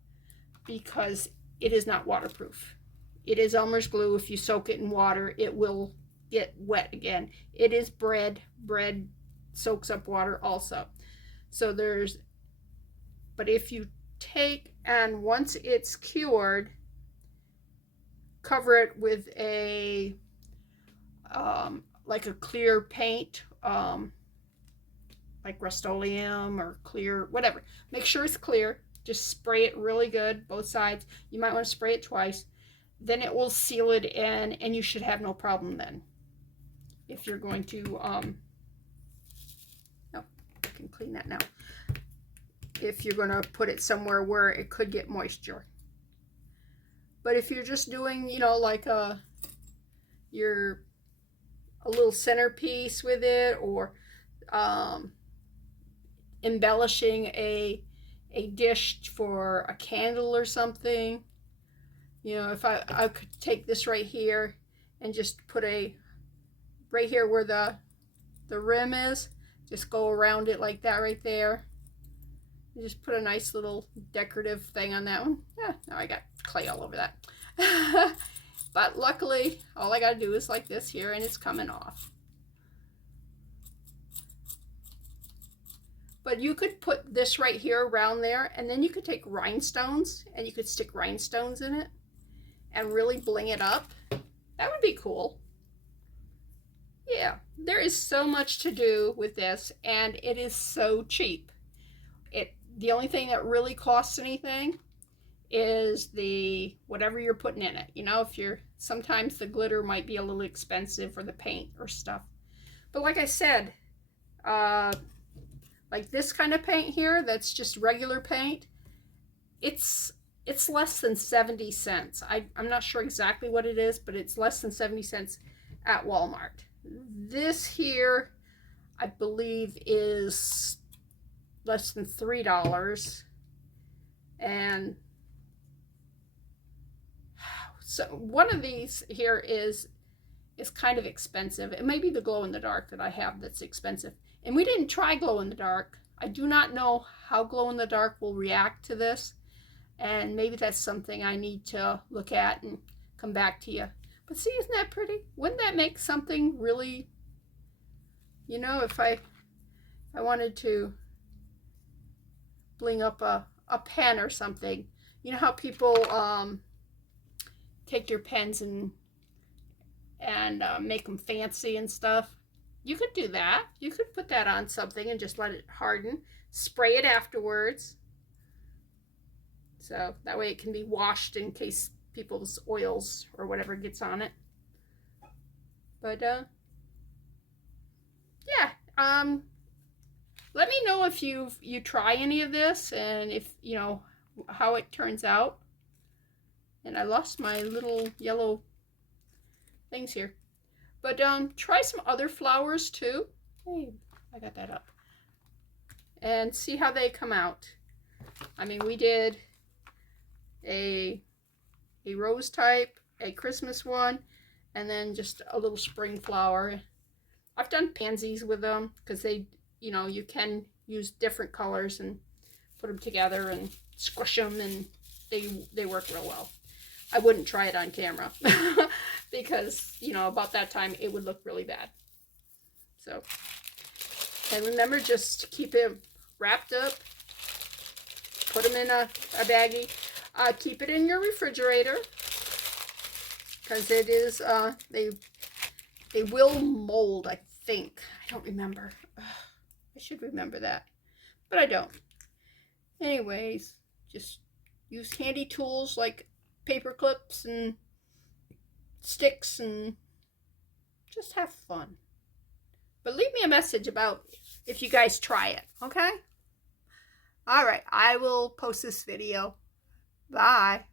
because it is not waterproof. It is Elmer's glue. If you soak it in water, it will get wet again. It is bread. Bread soaks up water also. So but if you take and once it's cured, cover it with a like a clear paint, like Rust-Oleum or clear, whatever. Make sure it's clear. Just spray it really good, both sides. You might want to spray it twice. Then it will seal it in, and you should have no problem then. If you're going to, no, I can clean that now. If you're going to put it somewhere where it could get moisture. But if you're just doing, like a little centerpiece with it, or embellishing a dish for a candle or something, if I could take this right here and just put right here where the rim is, just go around it like that right there. You just put a nice little decorative thing on that one. Yeah, now I got clay all over that. But luckily, all I got to do is like this here, and it's coming off. But you could put this right here around there, and then you could take rhinestones, and you could stick rhinestones in it and really bling it up. That would be cool. Yeah, there is so much to do with this, and it is so cheap. The only thing that really costs anything is the whatever you're putting in it. You know, if you're, sometimes the glitter might be a little expensive or the paint or stuff. But like I said, like this kind of paint here, that's just regular paint, it's less than 70 cents. I'm not sure exactly what it is, but it's less than 70 cents at Walmart. This here, I believe, is less than $3. And so one of these here is kind of expensive. It may be the glow in the dark that I have that's expensive. And we didn't try glow in the dark. I do not know how glow in the dark will react to this. And maybe that's something I need to look at and come back to you. But see, isn't that pretty? Wouldn't that make something really, you know, if I wanted to bling up a pen or something. You know how people take their pens and make them fancy and stuff? You could do that. You could put that on something and just let it harden. Spray it afterwards. So that way it can be washed in case people's oils or whatever gets on it. But yeah, let me know if you try any of this and if, you know, how it turns out. And I lost my little yellow things here. But try some other flowers too. Hey, I got that up. And see how they come out. I mean, we did a rose type, a Christmas one, and then just a little spring flower. I've done pansies with them because they, you know, you can use different colors and put them together and squish them, and they work real well. I wouldn't try it on camera because, you know, about that time it would look really bad. So, and remember, just keep it wrapped up, put them in a baggie. Keep it in your refrigerator because it is, they will mold, I think. I don't remember. I should remember that, but I don't. Anyways, just use handy tools like paper clips and sticks and just have fun. But leave me a message about if you guys try it, okay? All right, I will post this video. Bye.